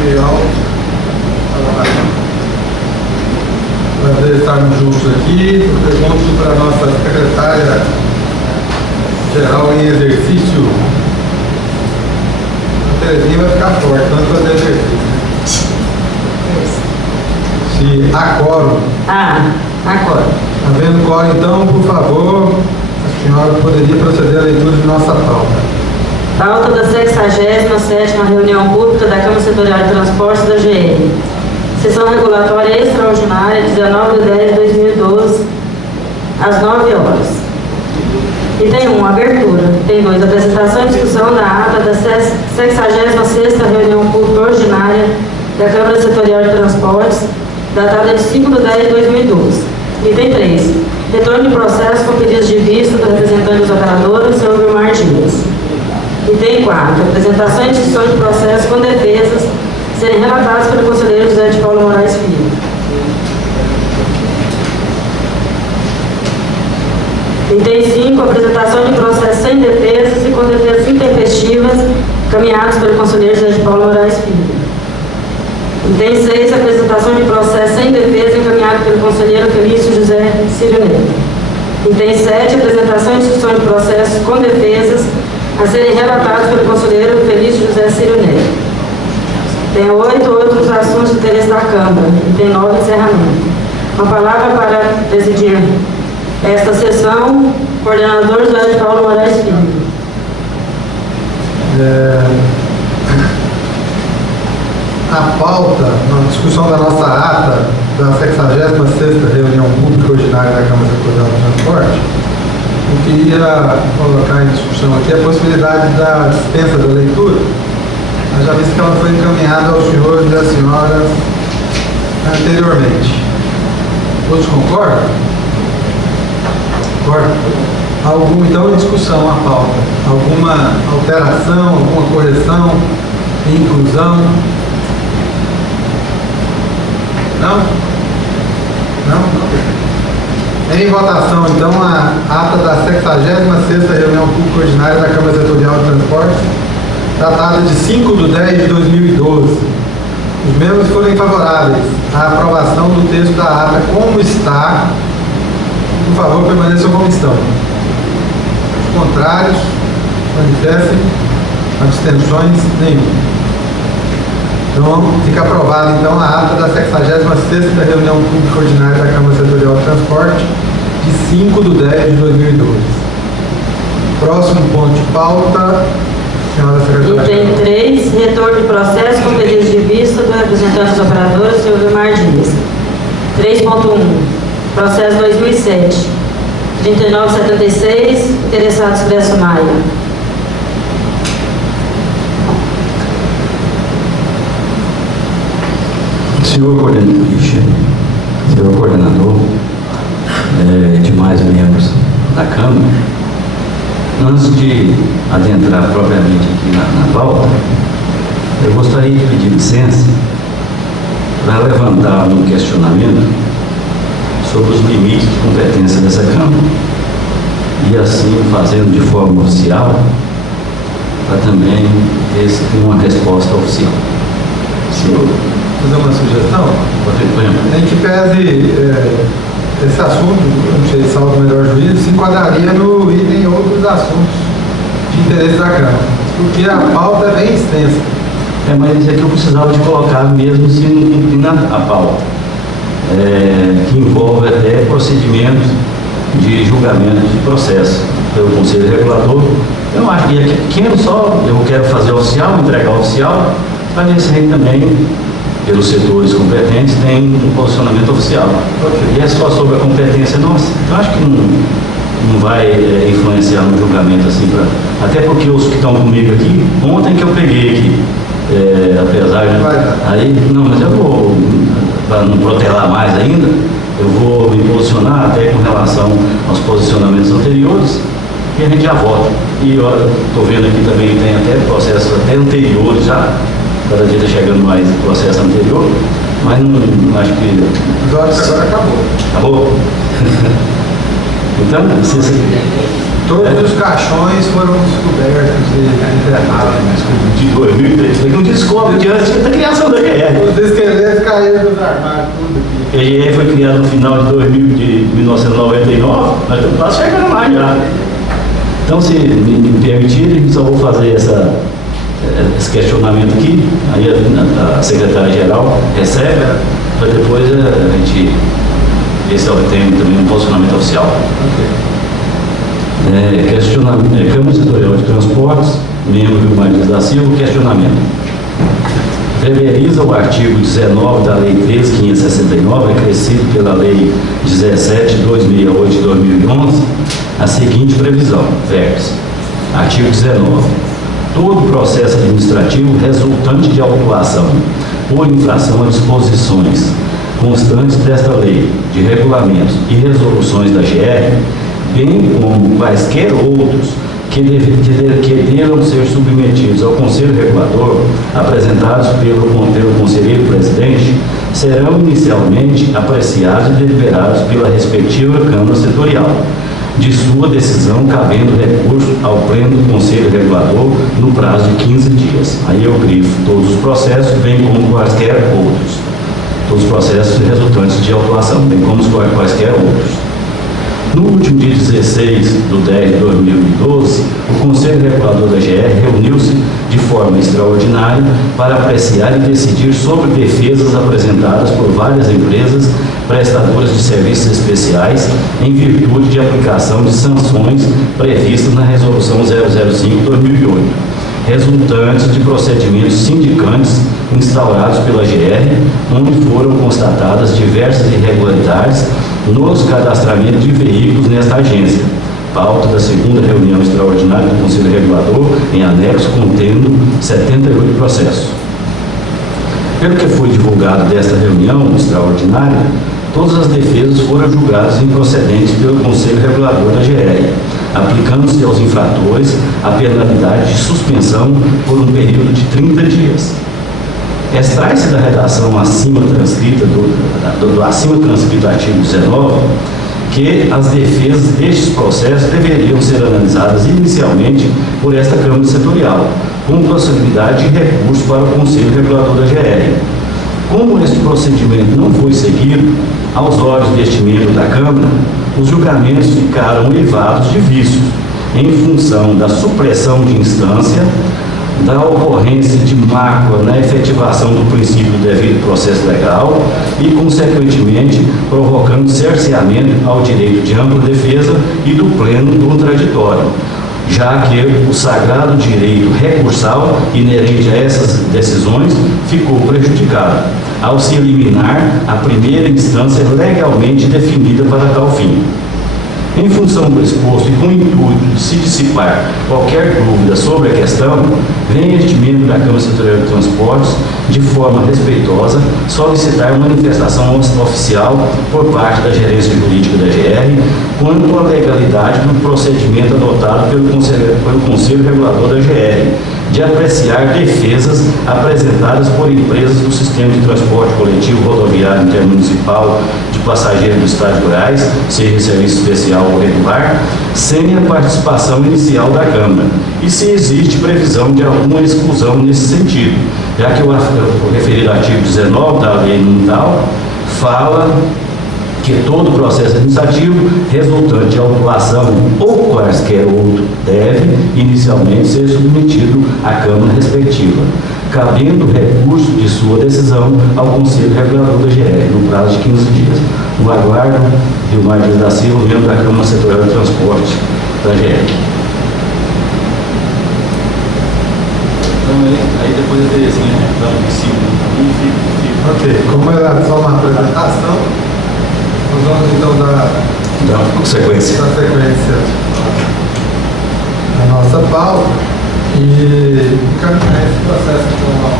Setorial. Prazer estarmos juntos aqui. Eu pergunto para a nossa secretária geral em exercício. A Terezinha vai ficar forte, tanto fazer exercício. Se há quórum. Há quórum. Havendo quórum, então, por favor, a senhora poderia proceder à leitura de nossa pauta. Pauta da 67ª Reunião Pública da Câmara Setorial de Transporte da AGR. Sessão regulatória extraordinária, 19/10/2012, às 9 horas. Item 1, abertura. Item 2, apresentação e discussão da ata da 66ª Reunião Pública Ordinária da Câmara Setorial de Transportes, datada de 5/10/2012. Item 3, retorno de processo com pedidos de vista do representante dos operadores, Sr. Vilmar Dias. Item 4, apresentação e discussão de processo com defesas serem relatadas pelo conselheiro José de Paulo Moraes Filho. Item 5, apresentação de processo sem defesas e com defesas intempestivas caminhados pelo conselheiro José de Paulo Moraes Filho. Item 6, apresentação de processo sem defesa encaminhado pelo conselheiro Início José Círio Neto. Item 7, apresentação e discussão de processos com defesas a serem relatados pelo conselheiro Felício José Círio Neto. Tem 8, outros assuntos de interesse da Câmara. E tem 9, encerramento. Uma palavra para presidir esta sessão, coordenador José de Paulo Moraes Filho. A pauta, na discussão da nossa ata da 66ª Reunião Pública Ordinária da Câmara Setorial de Transporte, eu queria colocar em discussão aqui a possibilidade da dispensa da leitura. Eu já disse que ela foi encaminhada aos senhores e às senhoras anteriormente. Todos concordam? Concordam? Alguma, então, em discussão a pauta? Alguma alteração, alguma correção, inclusão? Não? Não? Em votação, então, a ata da 66ª Reunião Pública Ordinária da Câmara Setorial de Transporte, datada de 5/10/2012. Os membros que forem favoráveis à aprovação do texto da ata como está, por favor, permaneçam como estão. Os contrários, manifestem. Abstenções, nenhuma. Então, fica aprovada, então, a ata da 66ª Reunião Pública Ordinária da Câmara Setorial de Transporte, de 5/10/2012. Próximo ponto de pauta, senhora secretária. Item 3, retorno de processo com pedidos de vista do representante dos operadores, Sr. Vilmar Dias. 3.1, processo 2007, 3976, interessado Expresso Maia. Senhor coordenador, demais membros da Câmara, antes de adentrar propriamente aqui na pauta, eu gostaria de pedir licença para levantar um questionamento sobre os limites de competência dessa Câmara e assim fazendo de forma oficial para também ter uma resposta oficial. Senhor, fazer uma sugestão? Em que pese esse assunto, não sei se salvo o melhor juízo, se enquadraria no item outros assuntos de interesse da Câmara, porque a pauta é bem extensa. Mas isso aqui eu precisava de colocar mesmo se não a pauta, que envolve até procedimentos de julgamento de processo pelo Conselho Regulador. Eu acho que aqui pequeno só, eu quero fazer oficial, entregar oficial, para ver se aí também, pelos setores competentes, tem um posicionamento oficial. E é só sobre a competência nossa. Eu acho que não vai influenciar no julgamento assim, até porque os que estão comigo aqui, ontem que eu peguei aqui, apesar de... Aí, não, mas eu vou, para não protelar mais ainda, eu vou me posicionar até com relação aos posicionamentos anteriores e a gente já vota. E estou vendo aqui também tem até processos até anteriores já, cada dia está chegando mais processo anterior, mas não acho que... Mas eu acho que agora acabou. Acabou? Então, todos os caixões foram descobertos e enterrados. De 2003. Não descobre de antes da criação da tirar ele dos armários, tudo aqui. A AGR foi criada no final de 1999, nós estamos quase chegando lá já. Então, se me permitirem, só vou fazer esse questionamento aqui, aí a secretária-geral recebe, para depois a gente ver se obtém também um posicionamento oficial. Câmara Setorial de Transportes, membro Vilmar da Silva, questionamento. Reveriza o artigo 19 da Lei 13.569, acrescido pela Lei 17.268 de 2011, a seguinte previsão, verso, artigo 19. Todo processo administrativo resultante de autuação ou infração a disposições constantes desta lei, de regulamentos e resoluções da GR, bem como quaisquer outros que devam ser submetidos ao Conselho Regulador, apresentados pelo Conselheiro Presidente, serão inicialmente apreciados e deliberados pela respectiva Câmara Setorial, de sua decisão cabendo recurso ao Pleno do Conselho Regulador no prazo de 15 dias. Aí eu grifo todos os processos, bem como quaisquer outros. Todos os processos resultantes de autuação, bem como quaisquer outros. No último dia 16 de 10 de 2012, o Conselho Regulador da GR reuniu-se de forma extraordinária para apreciar e decidir sobre defesas apresentadas por várias empresas prestadoras de serviços especiais em virtude de aplicação de sanções previstas na Resolução 005/2008, resultantes de procedimentos sindicantes instaurados pela GR, onde foram constatadas diversas irregularidades nos cadastramentos de veículos nesta agência. Pauta da segunda reunião extraordinária do Conselho Regulador, em anexo, contendo 78 processos. Pelo que foi divulgado desta reunião extraordinária, todas as defesas foram julgadas improcedentes pelo Conselho Regulador da GR, aplicando-se aos infratores a penalidade de suspensão por um período de 30 dias. Extrai-se da redação acima transcrita do acima transcrito artigo 19 que as defesas destes processos deveriam ser analisadas inicialmente por esta Câmara Setorial, com possibilidade de recurso para o Conselho Regulador da GR. Como este procedimento não foi seguido, aos olhos deste membro da Câmara, os julgamentos ficaram eivados de vícios, em função da supressão de instância, da ocorrência de mácula na efetivação do princípio do devido processo legal e, consequentemente, provocando cerceamento ao direito de ampla defesa e do pleno contraditório, já que o sagrado direito recursal inerente a essas decisões ficou prejudicado, ao se eliminar a primeira instância legalmente definida para tal fim. Em função do exposto e com o intuito de se dissipar qualquer dúvida sobre a questão, vem este membro da Câmara Setorial de Transportes, de forma respeitosa, solicitar manifestação oficial por parte da gerência jurídica da GR quanto à legalidade do procedimento adotado pelo Conselho Regulador da GR, de apreciar defesas apresentadas por empresas do sistema de transporte coletivo rodoviário intermunicipal de passageiros do Estado de Goiás, seja serviço especial ou regular, sem a participação inicial da Câmara, e se existe previsão de alguma exclusão nesse sentido, já que o referido artigo 19 da lei municipal fala que todo processo administrativo resultante de autuação ou quaisquer outro deve inicialmente ser submetido à Câmara respectiva, cabendo recurso de sua decisão ao Conselho Regulador da GR, no prazo de 15 dias. No aguardo, Vilmar da Silva, membro da Câmara Setorial de Transporte da GR. Então, aí depois a Terezinha dá um cima. Ok, como era só uma apresentação, nós vamos então dar sequência a nossa pauta e encaminhar esse processo então ao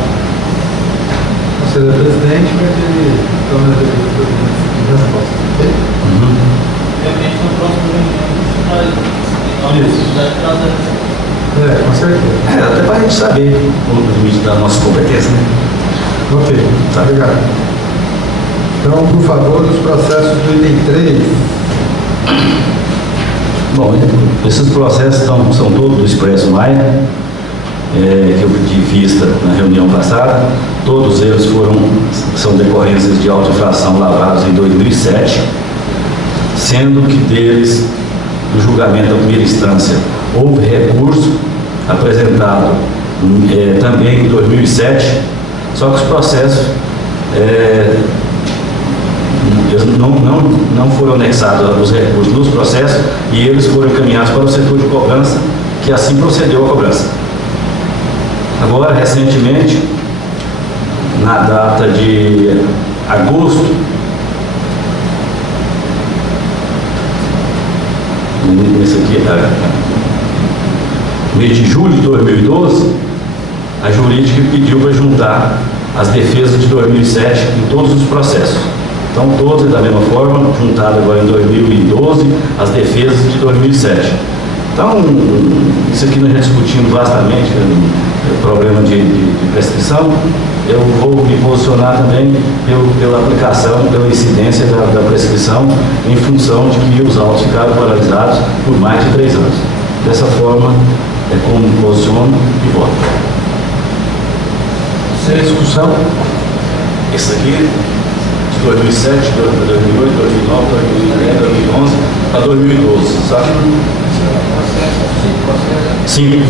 Conselho Presidente para que ele tome a resposta. Ok? Realmente no próximo reunião, Com certeza. Até para a gente saber o limite da nossa competência, né? Ok, tá obrigado. Então, por favor, os processos do item 3. Bom, esses processos são todos do Expresso Maia. que eu pedi vista na reunião passada, todos eles são decorrências de auto-infração lavrados em 2007, sendo que deles, no julgamento da primeira instância, houve recurso apresentado também em 2007, só que os processos não foram anexados os recursos nos processos e eles foram encaminhados para o setor de cobrança, que assim procedeu a cobrança. Agora, recentemente, na data de agosto, esse aqui, mês de julho de 2012, a jurídica pediu para juntar as defesas de 2007 em todos os processos. Então, todos da mesma forma, juntado agora em 2012, as defesas de 2007. Então, isso aqui nós já discutimos vastamente, problema de prescrição. Eu vou me posicionar também pela aplicação, pela incidência da prescrição, em função de que os autos ficaram paralisados por mais de 3 anos. Dessa forma, é como me posiciono e voto. Sem discussão. Esse aqui, de 2007, 2008, 2009, 2010, 2011 a 2012, sabe? Sim.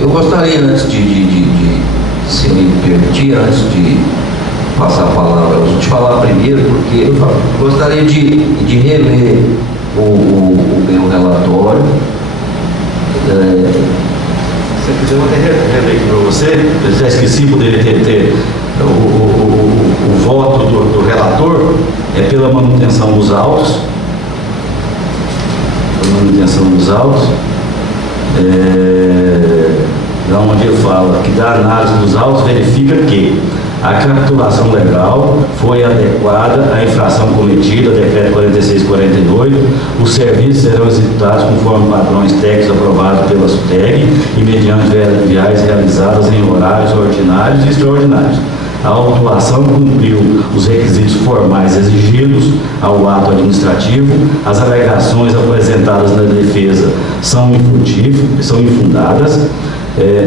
Eu gostaria, antes se me permitir, antes de passar a palavra, eu vou te falar primeiro, porque eu gostaria de reler o meu relatório. Se você quiser, eu vou até reler aqui para você. Eu já esqueci, poderia ter o voto do relator é pela manutenção dos autos. Manutenção dos autos, onde ele fala que da análise dos autos verifica que a capitulação legal foi adequada à infração cometida, decreto 4648, os serviços serão executados conforme padrões técnicos aprovados pela SUTEG e mediante viagens realizadas em horários ordinários e extraordinários. A autuação cumpriu os requisitos formais exigidos ao ato administrativo, as alegações apresentadas na defesa são infundadas,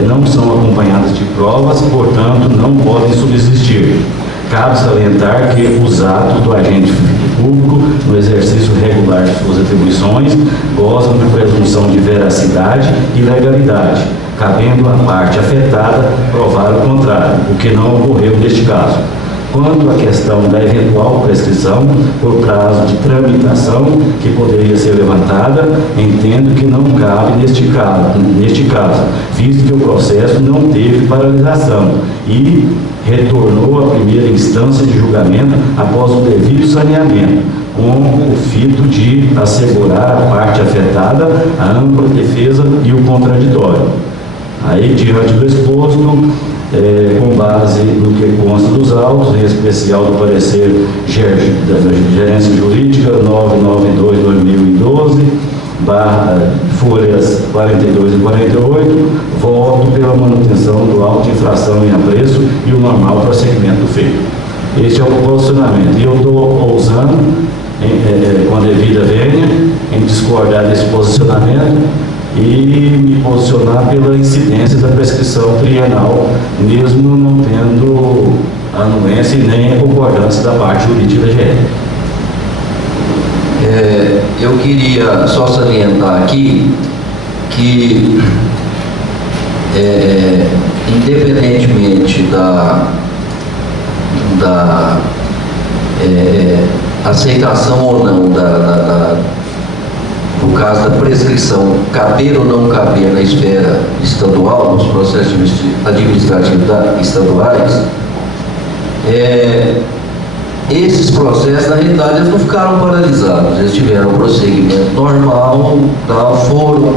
não são acompanhadas de provas, portanto, não podem subsistir. Cabe salientar que os atos do agente público, no exercício regular de suas atribuições, gozam de presunção de veracidade e legalidade, cabendo à parte afetada provar o contrário, o que não ocorreu neste caso. Quanto à questão da eventual prescrição por prazo de tramitação que poderia ser levantada, entendo que não cabe neste caso, visto que o processo não teve paralisação e retornou à primeira instância de julgamento após o devido saneamento, com o fito de assegurar à parte afetada a ampla defesa e o contraditório. Aí, diante do exposto, com base no que consta dos autos, em especial do parecer da Gerência Jurídica 992/2012, folhas 42 e 48, voto pela manutenção do auto de infração em apreço e o normal prosseguimento do feito. Este é o posicionamento. E eu estou ousando, com a devida vênia, em discordar desse posicionamento e me posicionar pela incidência da prescrição trienal, mesmo não tendo anuência e nem a concordância da parte jurídica da GR. Eu queria só salientar aqui que, independentemente da aceitação ou não no caso da prescrição, caber ou não caber na esfera estadual, nos processos administrativos estaduais, esses processos, na realidade, eles não ficaram paralisados, eles tiveram um prosseguimento normal, foram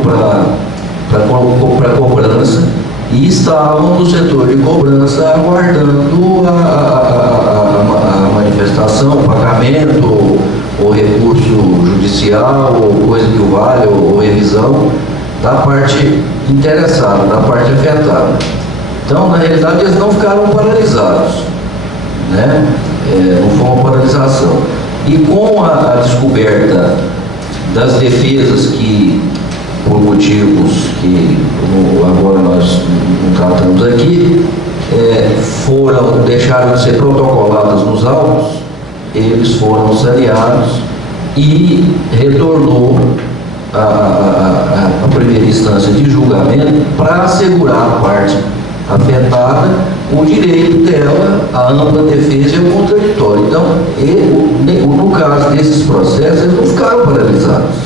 para cobrança e estavam no setor de cobrança aguardando a manifestação, o pagamento, ou recurso judicial, ou coisa que o vale, ou revisão da parte interessada, da parte afetada. Então, na realidade, eles não ficaram paralisados, né? Não foi uma paralisação. E com a descoberta das defesas que por motivos que agora nós não tratamos aqui, deixaram de ser protocoladas nos autos, eles foram saneados e retornou a primeira instância de julgamento para assegurar a parte afetada o direito dela à ampla defesa e ao contraditório. Então, no caso desses processos, eles não ficaram paralisados.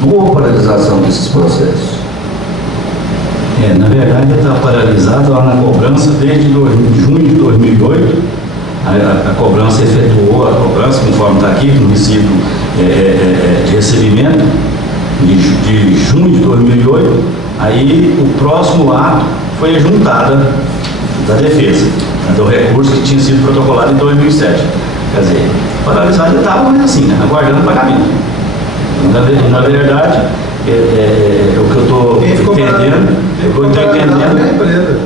Não houve paralisação desses processos. Na verdade, ele está paralisado lá na cobrança desde junho de 2008. A cobrança efetuou, conforme está aqui, no recibo de recebimento, de junho de 2008. Aí, o próximo ato foi a juntada da defesa, do recurso que tinha sido protocolado em 2007. Quer dizer, paralisado ele estava, mas assim, aguardando o pagamento. Na verdade, o que eu estou entendendo,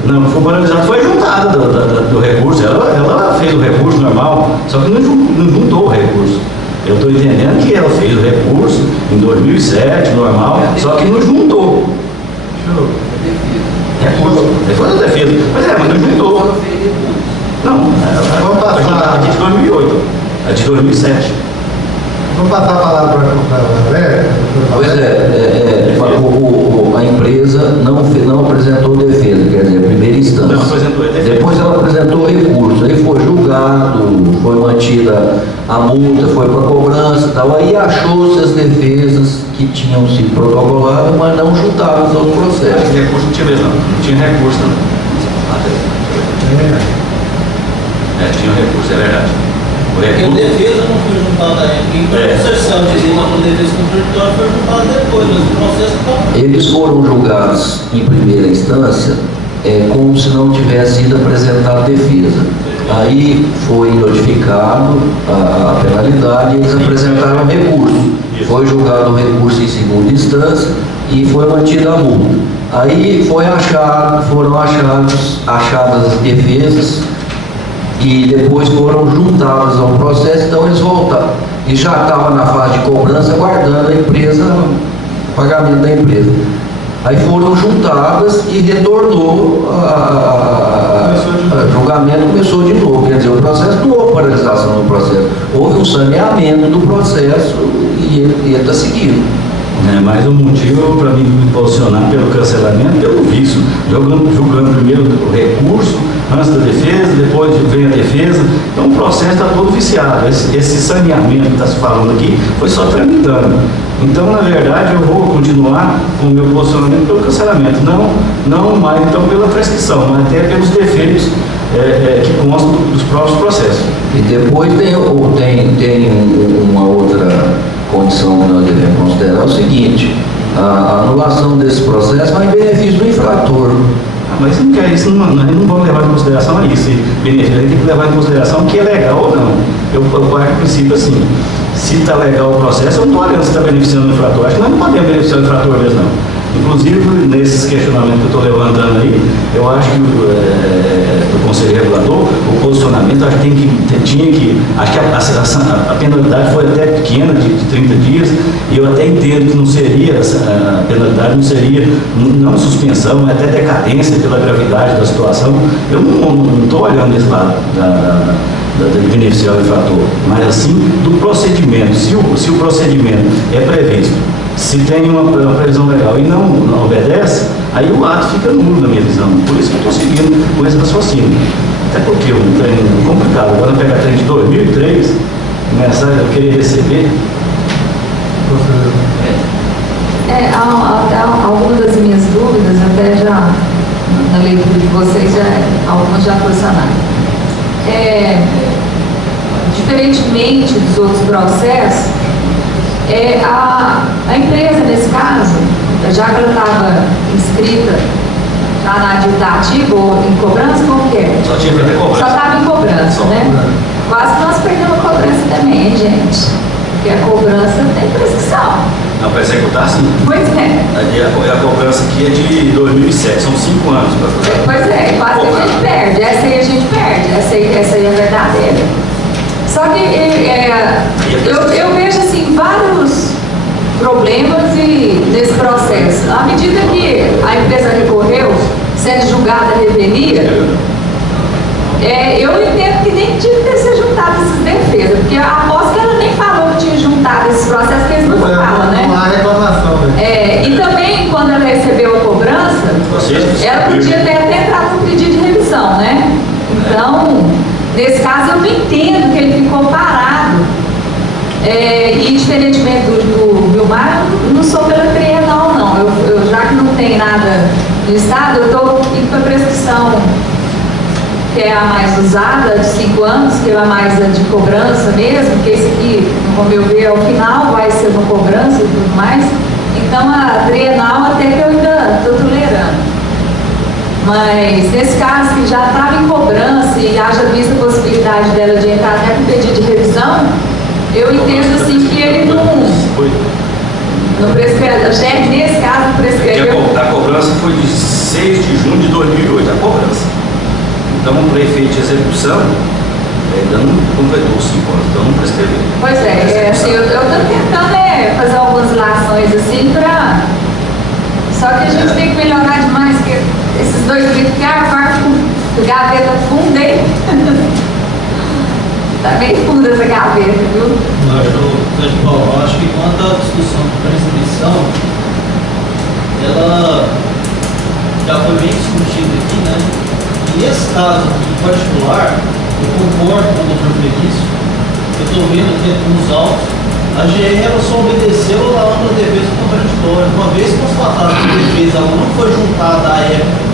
não foi paralisado, foi juntada do recurso. Ela fez o recurso normal, só que não juntou o recurso. Eu estou entendendo que ela fez o recurso em 2007, normal, só que não juntou. Recurso, depois da defesa. Mas não juntou. Não, vamos passar a de 2008, a de 2007. Vamos passar a palavra para a Valéria. Pois a empresa não apresentou defesa, quer dizer, a primeira instância. Não apresentou defesa. Depois ela apresentou recurso, aí foi julgado, foi mantida a multa, foi para cobrança e tal, aí achou-se as defesas que tinham sido protocoladas, mas não juntadas aos processos. Recurso não tinha mesmo, não tinha recurso não. Tinha um recurso, é verdade. Porque a defesa não foi juntada ainda. A inserção de direito à defesa contraditória foi juntada depois, mas o processo está. Eles foram julgados em primeira instância como se não tivesse sido apresentada defesa. Aí foi notificado a penalidade e eles apresentaram recurso. Foi julgado o recurso em segunda instância e foi mantida a multa. Aí foram achadas as defesas e depois foram juntadas ao processo, então eles voltaram. E já estava na fase de cobrança, aguardando a empresa, o pagamento da empresa. Aí foram juntadas e retornou o julgamento, começou de novo. Quer dizer, o processo não houve paralisação no processo, houve um saneamento do processo e ele está seguindo. Mas o motivo para mim me posicionar pelo cancelamento, pelo vício, julgando primeiro o recurso, antes da defesa, depois vem a defesa. Então o processo está todo viciado. Esse saneamento que está se falando aqui foi só tramitando. Então, na verdade, eu vou continuar com o meu posicionamento pelo cancelamento, não mais então pela prescrição, mas até pelos defeitos que constam dos próprios processos. E depois tem uma outra condição que nós devemos considerar, é o seguinte: a anulação desse processo vai em benefício do infrator. Mas não quer isso, nós não vamos levar em consideração isso. Benefício, a gente tem que levar em consideração que é legal ou não. Eu parto do princípio assim: se está legal o processo, eu não estou olhando se está beneficiando o infrator. Acho que nós não podemos beneficiar o infrator mesmo, não. Inclusive, nesses questionamentos que eu estou levantando aí, eu acho que do Conselho Regulador, o posicionamento acho que acho que a penalidade foi até pequena, de 30 dias, e eu até entendo que não seria, a penalidade não seria, não suspensão, mas até decadência pela gravidade da situação. Eu não estou olhando esse lado de beneficiar o infrator, mas assim do procedimento. Se o procedimento é previsto, se tem uma previsão legal e não obedece, aí o ato fica nulo na minha visão. Por isso que eu estou seguindo com esse raciocínio. Até porque um trem complicado. Agora pegar trem de 2003, começar a querer receber. Algumas das minhas dúvidas, até já na leitura de vocês, algumas já foram sanadas. Diferentemente dos outros processos, a empresa, nesse caso, já que ela estava inscrita já na dívida ativa ou em cobrança, como que é? Só tinha que cobrança. Só estava em cobrança, né? Quase nós perdemos a cobrança também, hein, gente? Porque a cobrança tem prescrição. Não, para executar, sim. Pois é. A cobrança aqui é de 2007, são 5 anos para fazer. Pois é, quase a gente perde. Essa aí a gente perde, essa aí é verdadeira. Só que eu vejo assim vários problemas nesse processo. À medida que a empresa recorreu, sendo julgada a revelia, eu entendo que nem tinha que ser juntado essas defesas, porque aposto que ela nem falou que tinha juntado esses processos, que eles não falam, né? Não há reclamação, né? E também, quando ela recebeu a cobrança, ela podia ter até entrado no pedido de revisão, né? Então, nesse caso, eu não entendo que ele ficou parado. E diferentemente do Vilmar, eu não sou pela trienal, não. Eu, já que não tem nada no estado, eu estou indo para a prescrição, que é a mais usada, de 5 anos, que é a mais de cobrança mesmo, porque esse aqui, no meu ver, ao final vai ser uma cobrança e tudo mais. Então, a trienal até que eu ainda estou tolerando. Mas, nesse caso, que já estava em cobrança e haja vista a possibilidade dela de entrar até com pedido de revisão, eu entendo assim que ele não prescreve. Nesse caso, prescreveu. A cobrança foi de 6 de junho de 2008, a cobrança. Então, para efeito de execução, ainda não completou os 5 anos, então não prescreveu. Pois assim, eu estou tentando fazer algumas ilações assim para. Só que a gente tem que melhorar demais, porque esses 2 litros que a parte com gaveta funda, hein? Tá bem funda essa gaveta, viu? Eu acho que quanto à discussão de prescrição, ela já foi bem discutida aqui, né? E esse caso em particular, eu concordo com o Dr. Felício. Eu estou vendo aqui nos autos, a GR ela só obedeceu a ampla defesa contraditória. Uma vez constatada que a defesa ela não foi juntada à época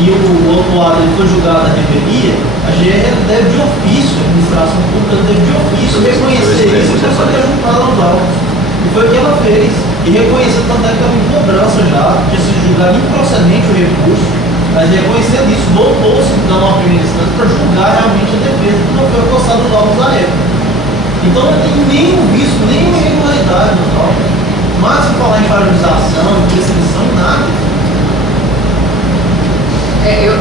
e o autuado ele foi julgado a revelia, a GR deve de ofício, a administração pública deve de ofício reconhecer isso e só ter juntado aos autos. E foi o que ela fez. E reconhecer tanto é que estava em cobrança já, de se julgar improcedente o recurso, mas reconhecendo isso, voltou-se então à primeira instância para julgar realmente a defesa, que não foi alcançado os autos da época. Então não tem nenhum vício, nenhuma irregularidade nos autos. Mas se falar em paralisação, prescrição, nada.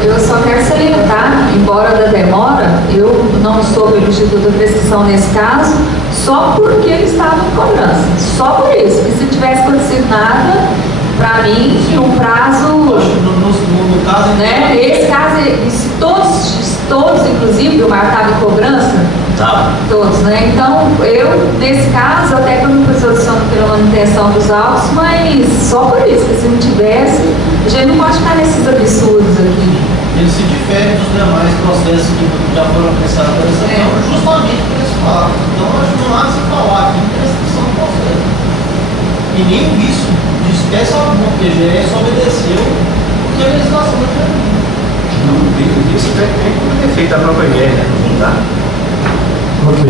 Eu só quero salientar, embora da demora, eu não sou pelo Instituto de Prescrição nesse caso, só porque ele estava em cobrança. Só por isso. E se tivesse acontecido nada, para mim, um prazo. No caso, né? Esse caso, se todos, inclusive, o mar estava em cobrança. Tá. Todos, né? Então, eu, nesse caso, até que eu me posiciono pela manutenção dos autos, mas só por isso, porque se não tivesse, a gente não pode ficar nesses absurdos aqui. Ele se difere dos demais processos que já foram apreciados por essa Câmara, justamente por esse fato. Então, acho que não há de se falar aqui em prescrição do processo. E nem vício de espécie alguma, porque a GR só obedeceu porque a legislação não permite. Não, isso tem efeito da própria guerra, não dá. Ok.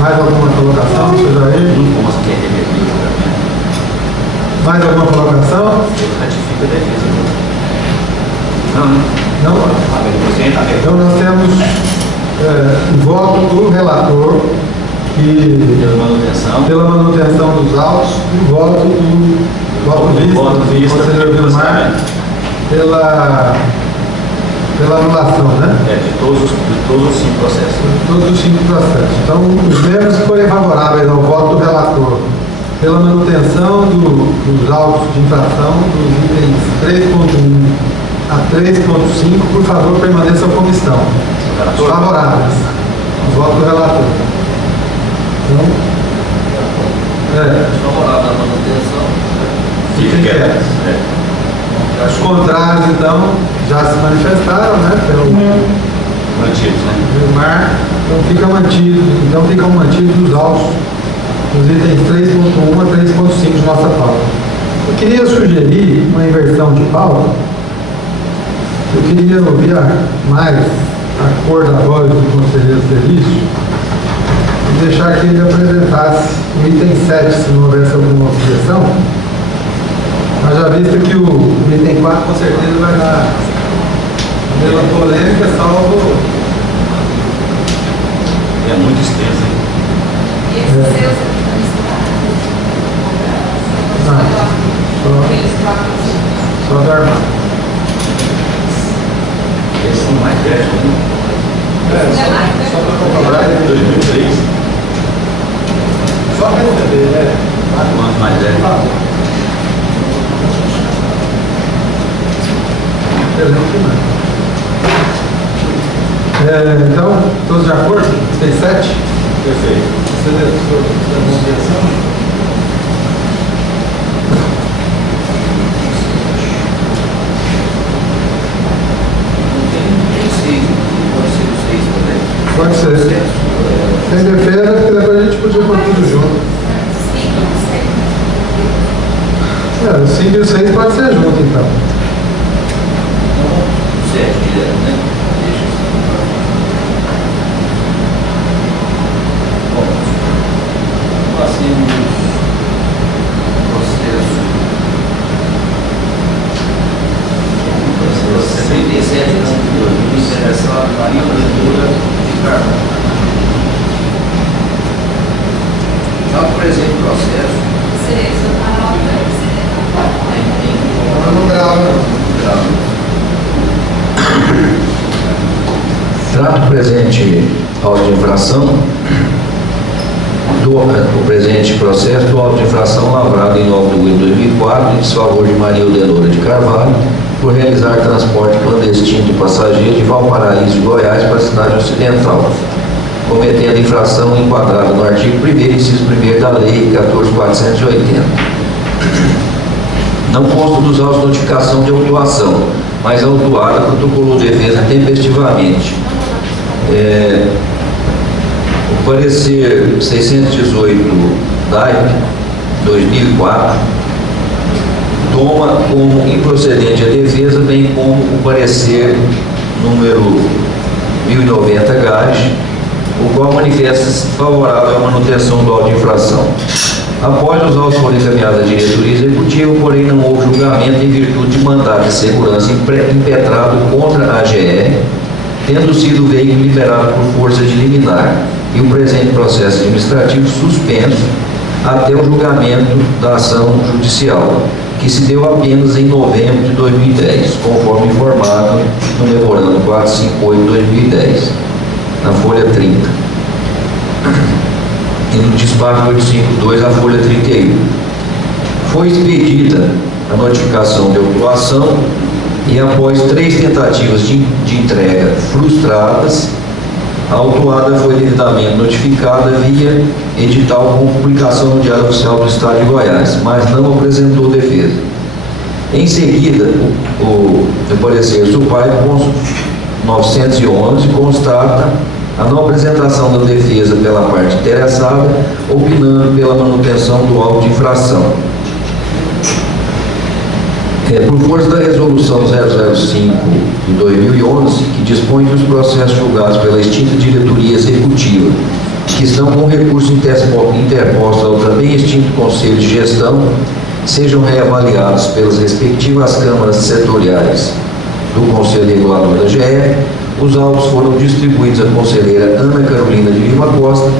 Mais alguma colocação, seja aí? Não consta que é reverter o julgamento. Mais alguma colocação? Ratifica a defesa. Não, né? Não? Então nós temos o voto do relator pela manutenção dos autos e o voto do conselheiro Vilmar pela anulação, né? De todos os 5 processos. De todos os 5 processos. Então, os membros forem favoráveis ao voto do relator pela manutenção dos autos de infração dos itens 3.1 a 3.5, por favor, permaneçam como estão. Favoráveis ao voto do relator. Então, Favorável à manutenção. fiquem quietos. Os contrários, então, já se manifestaram, né? Pelo Mantidos, né? Vilmar. Então ficam mantidos os autos dos itens 3.1 a 3.5 de nossa pauta. Eu queria sugerir uma inversão de pauta. Eu queria ouvir mais a cor da voz do conselheiro Início e deixar que ele apresentasse o item 7, se não houvesse alguma objeção. Mas já visto que o item 4 com certeza vai dar a mesma polêmica, salvo. É muito extenso, hein? E esses seus Só da armada. Esses são mais velhos, né? Só para comparar. 2003. Só para entender, né? 4 anos mais velho. Então, todos de acordo? 67? Perfeito. Você pode ser. Sem defesa, porque depois a gente podia pôr tudo junto. O 5 e o 6 pode ser junto, então. Trato presente auto de infração do presente processo do auto de infração lavrado em 9 de 8 de 2004 em desfavor de Maria Audelora de Carvalho por realizar transporte clandestino de passageiros de Valparaíso de Goiás para a cidade ocidental, cometendo infração enquadrada no artigo 1º, inciso 1º da Lei 14.480. Não consta dos autos de notificação de autuação, mas a autuada protocolou defesa tempestivamente. O parecer 618 da 2004 toma como improcedente a defesa, bem como o parecer número 1090 GAS, o qual manifesta-se favorável à manutenção do auto de infração. Após os autos forem encaminhados à diretoria executiva, porém não houve julgamento em virtude de mandado de segurança impetrado contra a AGR, tendo sido o veículo liberado por força de liminar e o presente processo administrativo suspenso até o julgamento da ação judicial, que se deu apenas em novembro de 2010, conforme informado no memorando 458/2010, na folha 30. E no despacho 852, a folha 31. Foi expedida a notificação de autuação e após 3 tentativas de entrega frustradas, a autuada foi devidamente notificada via edital com publicação no Diário Oficial do Estado de Goiás, mas não apresentou defesa. Em seguida, o parecer superior 911 constata a não apresentação da defesa pela parte interessada, opinando pela manutenção do auto de infração. Por força da resolução 005 de 2011, que dispõe que os processos julgados pela extinta diretoria executiva, que estão com recurso interposto ao também extinto Conselho de Gestão, sejam reavaliados pelas respectivas câmaras setoriais do Conselho Regulador da AGR, os autos foram distribuídos à conselheira Ana Carolina de Lima Costa,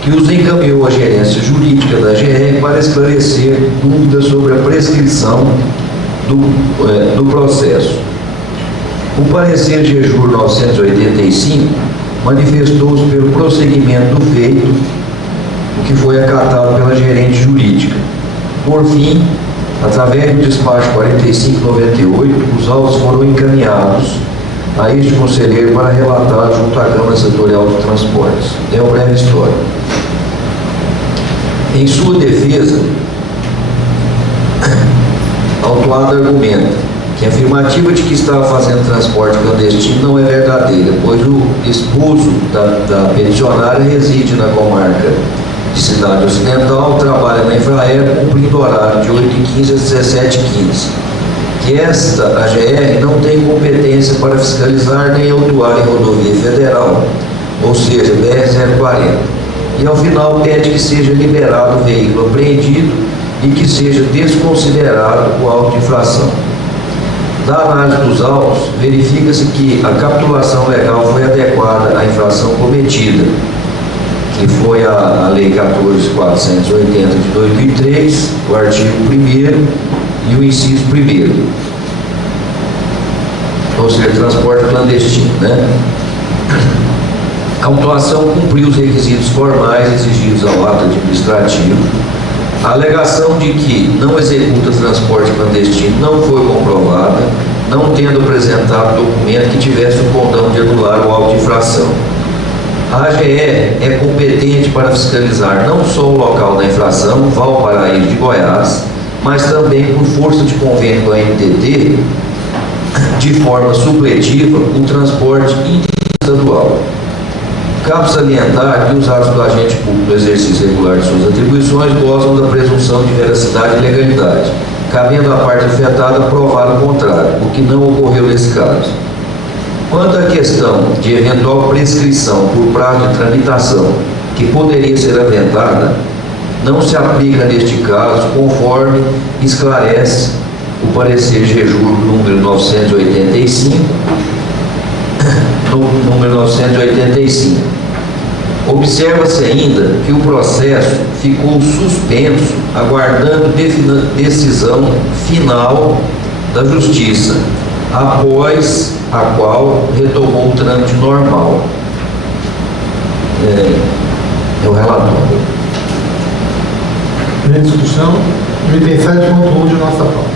que os encaminhou à gerência jurídica da AGR para esclarecer dúvidas sobre a prescrição do processo. O parecer GEJUR 985 manifestou-se pelo prosseguimento do feito, o que foi acatado pela gerente jurídica. Por fim, através do despacho 4598, os autos foram encaminhados a este conselheiro para relatar junto à Câmara Setorial de Transportes. É uma breve história. Em sua defesa, a autuada argumenta que a afirmativa de que estava fazendo transporte clandestino não é verdadeira, pois o esposo da peticionária reside na comarca de Cidade Ocidental, trabalha na Infraero, cumprindo horário de 8h15 às 17h15. Que esta AGR não tem competência para fiscalizar nem autuar em rodovia federal, ou seja, BR-040. E ao final pede que seja liberado o veículo apreendido e que seja desconsiderado o auto de infração. Da análise dos autos, verifica-se que a capitulação legal foi adequada à infração cometida, que foi a Lei 14.480 de 2003, o artigo 1º e o inciso 1º, ou seja, transporte clandestino, né? A autuação cumpriu os requisitos formais exigidos ao ato administrativo, A alegação de que não executa transporte clandestino não foi comprovada, não tendo apresentado documento que tivesse o condão de anular o auto de infração. A AGR é competente para fiscalizar não só o local da infração, Valparaíso de Goiás, mas também, por força de convênio com a NTT, de forma supletiva, o transporte interestadual. Cabe salientar que os atos do agente público no exercício regular de suas atribuições gozam da presunção de veracidade e legalidade, cabendo à parte afetada provar o contrário, o que não ocorreu nesse caso. Quanto à questão de eventual prescrição por prazo de tramitação que poderia ser aventada, não se aplica neste caso, conforme esclarece o parecer GEJUR número 985, Observa-se ainda que o processo ficou suspenso, aguardando decisão final da Justiça, após a qual retomou o trâmite normal. É o relatório. Em discussão, o item 7.1 de nossa pauta.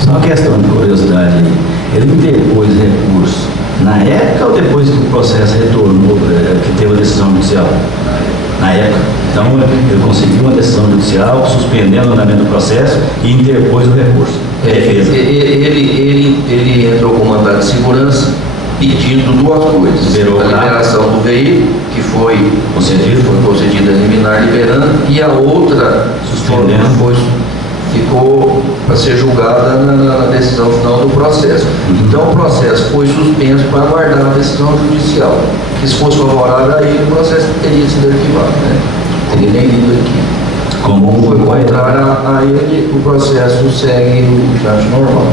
Só uma questão de curiosidade. Ele interpôs recurso na época ou depois que o processo retornou, que teve a decisão judicial? Na época. Então, ele conseguiu uma decisão judicial, suspendendo o andamento do processo e interpôs o recurso. Ele entrou com mandado de segurança pedindo duas coisas: a liberação do veículo, que foi concedida a liminar liberando, e a outra suspendendo ficou para ser julgada na decisão final do processo. Então o processo foi suspenso para aguardar a decisão judicial, que se fosse favorável a ele, o processo teria sido arquivado, né? Teria nem vindo aqui. Como foi contrário a ele, o processo segue o trato normal.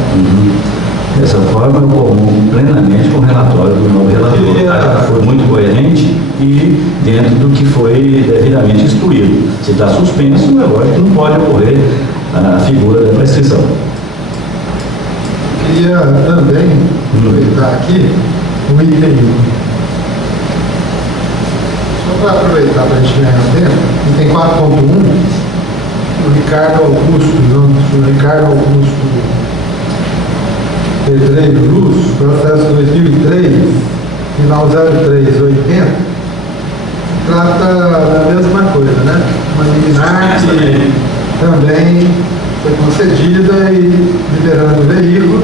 Dessa forma, eu comungo plenamente com o relatório do novo relator. Foi muito coerente e dentro do que foi devidamente instruído. Se está suspenso, é lógico que não pode ocorrer a figura da prescrição. Queria também aproveitar aqui o item 1. Só para aproveitar para a gente ganhar tempo, item 4.1, o Ricardo Augusto Pedreiro Luz, processo 2003, final 0380, trata da mesma coisa, né? Uma liminar que também foi concedida e liberando o veículo,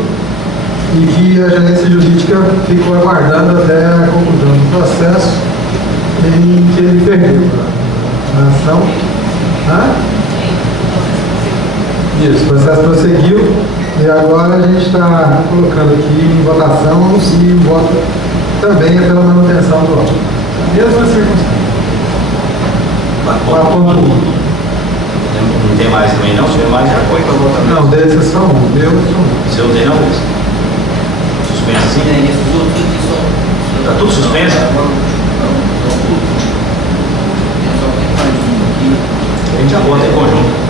e que a agência jurídica ficou aguardando até a conclusão do processo em que ele perdeu a ação. Isso, o processo prosseguiu e agora a gente está colocando aqui em votação e o voto também é pela manutenção do auto. Mesma circunstância. 4.1. Não tem mais também não? Se tiver mais, já foi para votar. Não, desses é só um. Deu só um. Se eu tenho, não. Suspenso assim? Está tudo suspenso? A gente já vota em conjunto.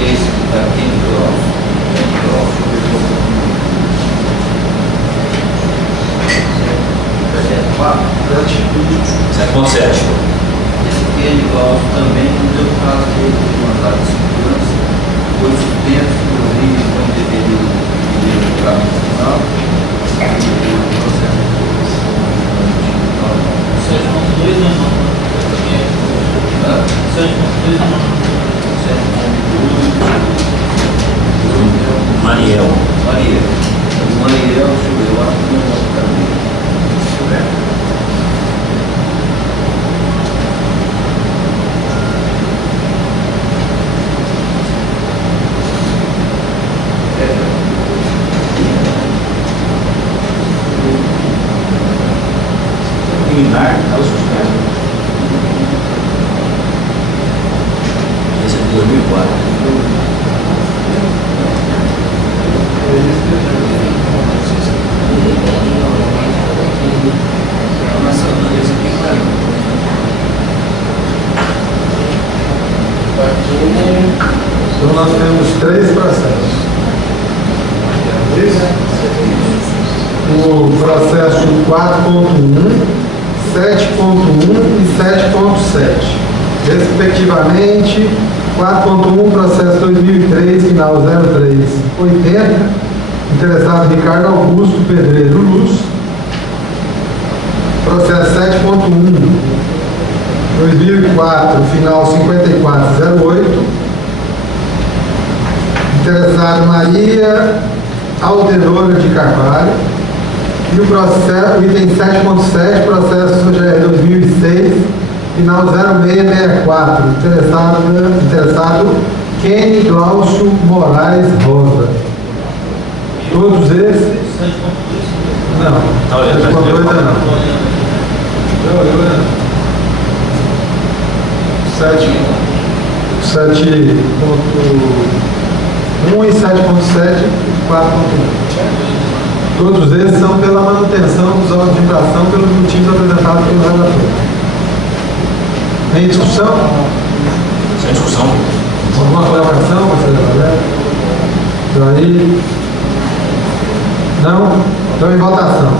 Esse que está aqui no próximo. 7.7. Esse aqui é igual também não deu prazo de mandado de segurança, foi suspenso, inclusive foi interferido no trámite final, e o processo foi 7.2 não. 7.2 não. Mariel, eu acho que não vou ficar bem. liminar, é o suspenso. Esse é de 2004. Então nós temos 3 processos. O processo 4.1 7.1 e 7.7. Respectivamente, 4.1, processo 2003, final 0380, interessado Ricardo Augusto, pedreiro Luz. Processo 7.1, 2004, final 5408, interessado Maria Aldenora de Carvalho. E o processo, o item 7.7, processo GR 2006, final 0664, interessado Kenny Glaucio Moraes Rosa. Todos esses? Não. 7.2 não. 7.1 e 7.7 e 4.1. Todos esses são pela manutenção dos autos de infração pelos motivos apresentados pelo relator. Em discussão? Sem discussão. Alguma colocação, conselheiro? Daí? Não? Então, em votação.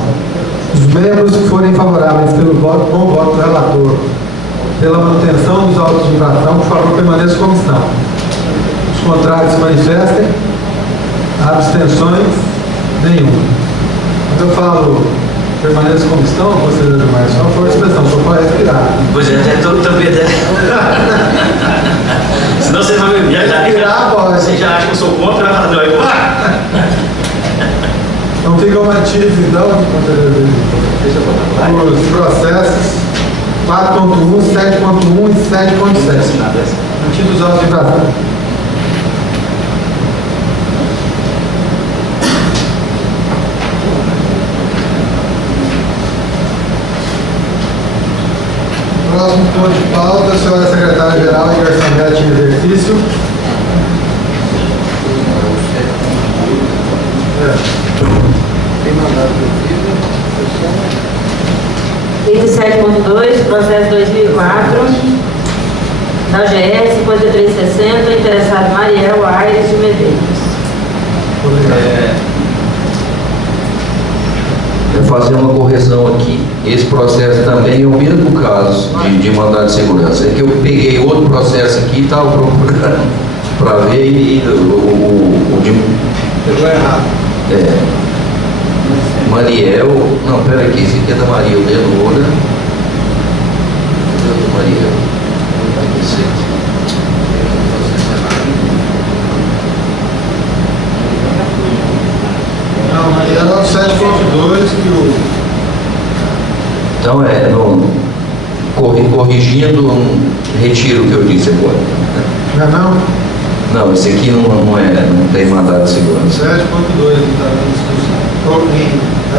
Os membros que forem favoráveis pelo voto, com o voto do relator, pela manutenção dos autos de infração, por favor, permaneçam como estão. Os contrários se manifestem. Abstenções? Nenhuma. Quando eu falo permaneça como estão, conselheiro Gilmar, só for expressão, só pode respirar. Pois é, até todo também. Senão você vai me respirar, pode. Você já acha que eu sou contra, vai falar, não, é contra. Não ficam mantidos, então, conselheiro, os processos 4.1, 7.1 e 7.7. Mantidos os autos de infração. Próximo ponto de pauta, senhora secretária-geral e orçamento em exercício. Item 7.2, processo 2004, da GR 5360, interessado Mariel Aires de Medeiros. Eu vou fazer uma correção aqui. Esse processo também é o mesmo caso de mandado de segurança. É que eu peguei outro processo aqui e estava procurando para ver e o de. Pegou errado. Mariel. Não, pera aqui, esse aqui é da Maria Leonora. Mariel. Não, Mariel é o 7.2 que o. Então corrigindo, retiro o que eu disse agora. Não? Não, esse aqui não tem mandado de segurança. 7.2 está na discussão.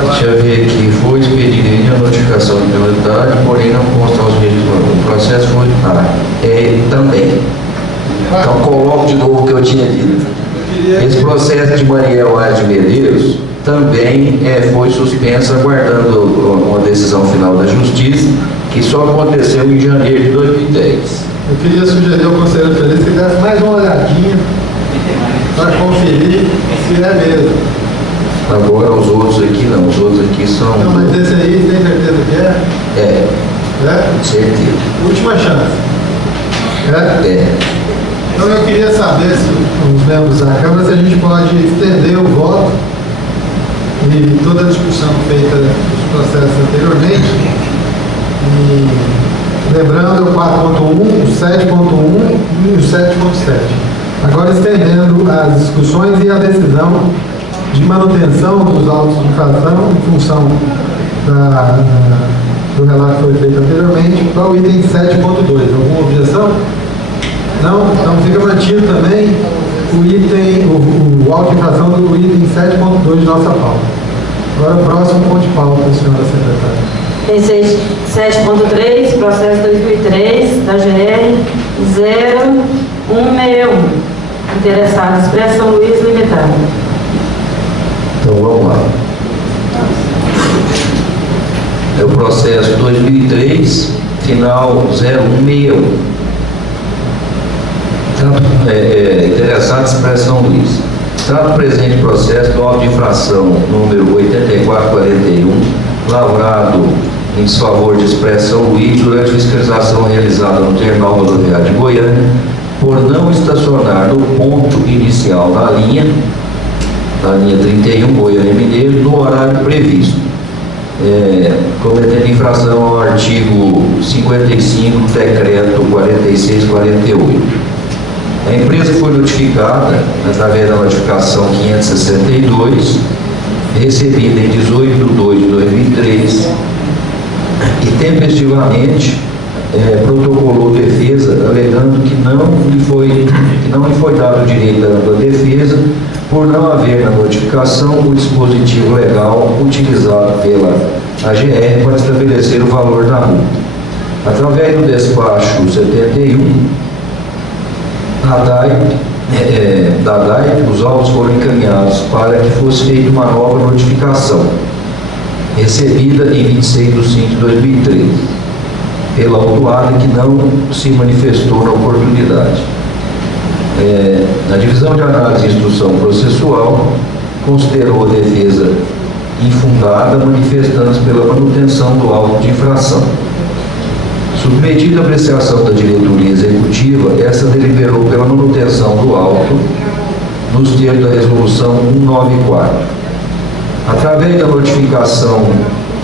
Deixa eu ver aqui. Foi expedida a notificação de penalidade, porém não consta aos registros. O processo foi. Também. Então coloco de novo o que eu tinha dito. Esse processo de Mariel Aires de Medeiros também foi suspenso, aguardando uma decisão final da Justiça, que só aconteceu em janeiro de 2010. Eu queria sugerir ao conselheiro Feliz que desse mais uma olhadinha para conferir se é mesmo. Agora os outros aqui não, os outros aqui são. Não, mas esse aí tem certeza que é? É. É? Certeza. Última chance. É? Então eu queria saber se os membros da Câmara, se a gente pode estender o voto e toda a discussão feita dos processos anteriormente. E lembrando o 4.1, o 7.1 e o 7.7. Agora estendendo as discussões e a decisão de manutenção dos autos de infração em função do relato que foi feito anteriormente para o item 7.2. Alguma objeção? Não? Então fica mantido também o item, o auto de infração do item 7.2 de nossa pauta. Agora o próximo ponto de pauta, senhora secretária. Item 7.3, processo 2003, da GR 0161, interessado Expressão Luiz Limitada. Então vamos lá. É o processo 2003, final 0161. Interessado Expressão Luiz. Trata o presente processo do auto de infração número 8441, lavrado em desfavor de Expressão Luiz durante a fiscalização realizada no terminal rodoviário de Goiânia, por não estacionar no ponto inicial da linha 31 Goiânia-Mineiro, no horário previsto, cometendo infração ao artigo 55 do decreto 4648. A empresa foi notificada através da notificação 562, recebida em 18 de 2 de 2003, e tempestivamente protocolou defesa, alegando que não lhe foi dado o direito da defesa, por não haver na notificação o dispositivo legal utilizado pela AGR para estabelecer o valor da multa. Através do despacho 71 da DAI, os autos foram encaminhados para que fosse feita uma nova notificação, recebida em 26 de 5 de 2013, pela autuada, que não se manifestou na oportunidade. A Divisão de Análise e Instrução Processual considerou a defesa infundada, manifestando-se pela manutenção do auto de infração. Submetida à apreciação da diretoria executiva, essa deliberou pela manutenção do auto nos termos da resolução 194. Através da notificação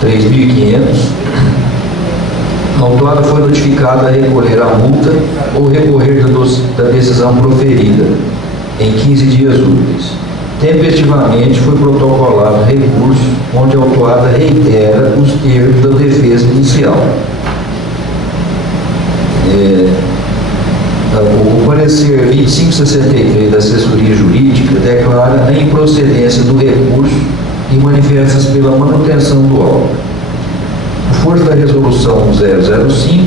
3.500, a autuada foi notificada a recolher a multa ou recorrer da decisão proferida em 15 dias úteis. Tempestivamente foi protocolado recurso, onde a autuada reitera os termos da defesa inicial. O parecer 2563 da assessoria jurídica declara a improcedência do recurso e manifesta-se pela manutenção do auto. Por força da resolução 005,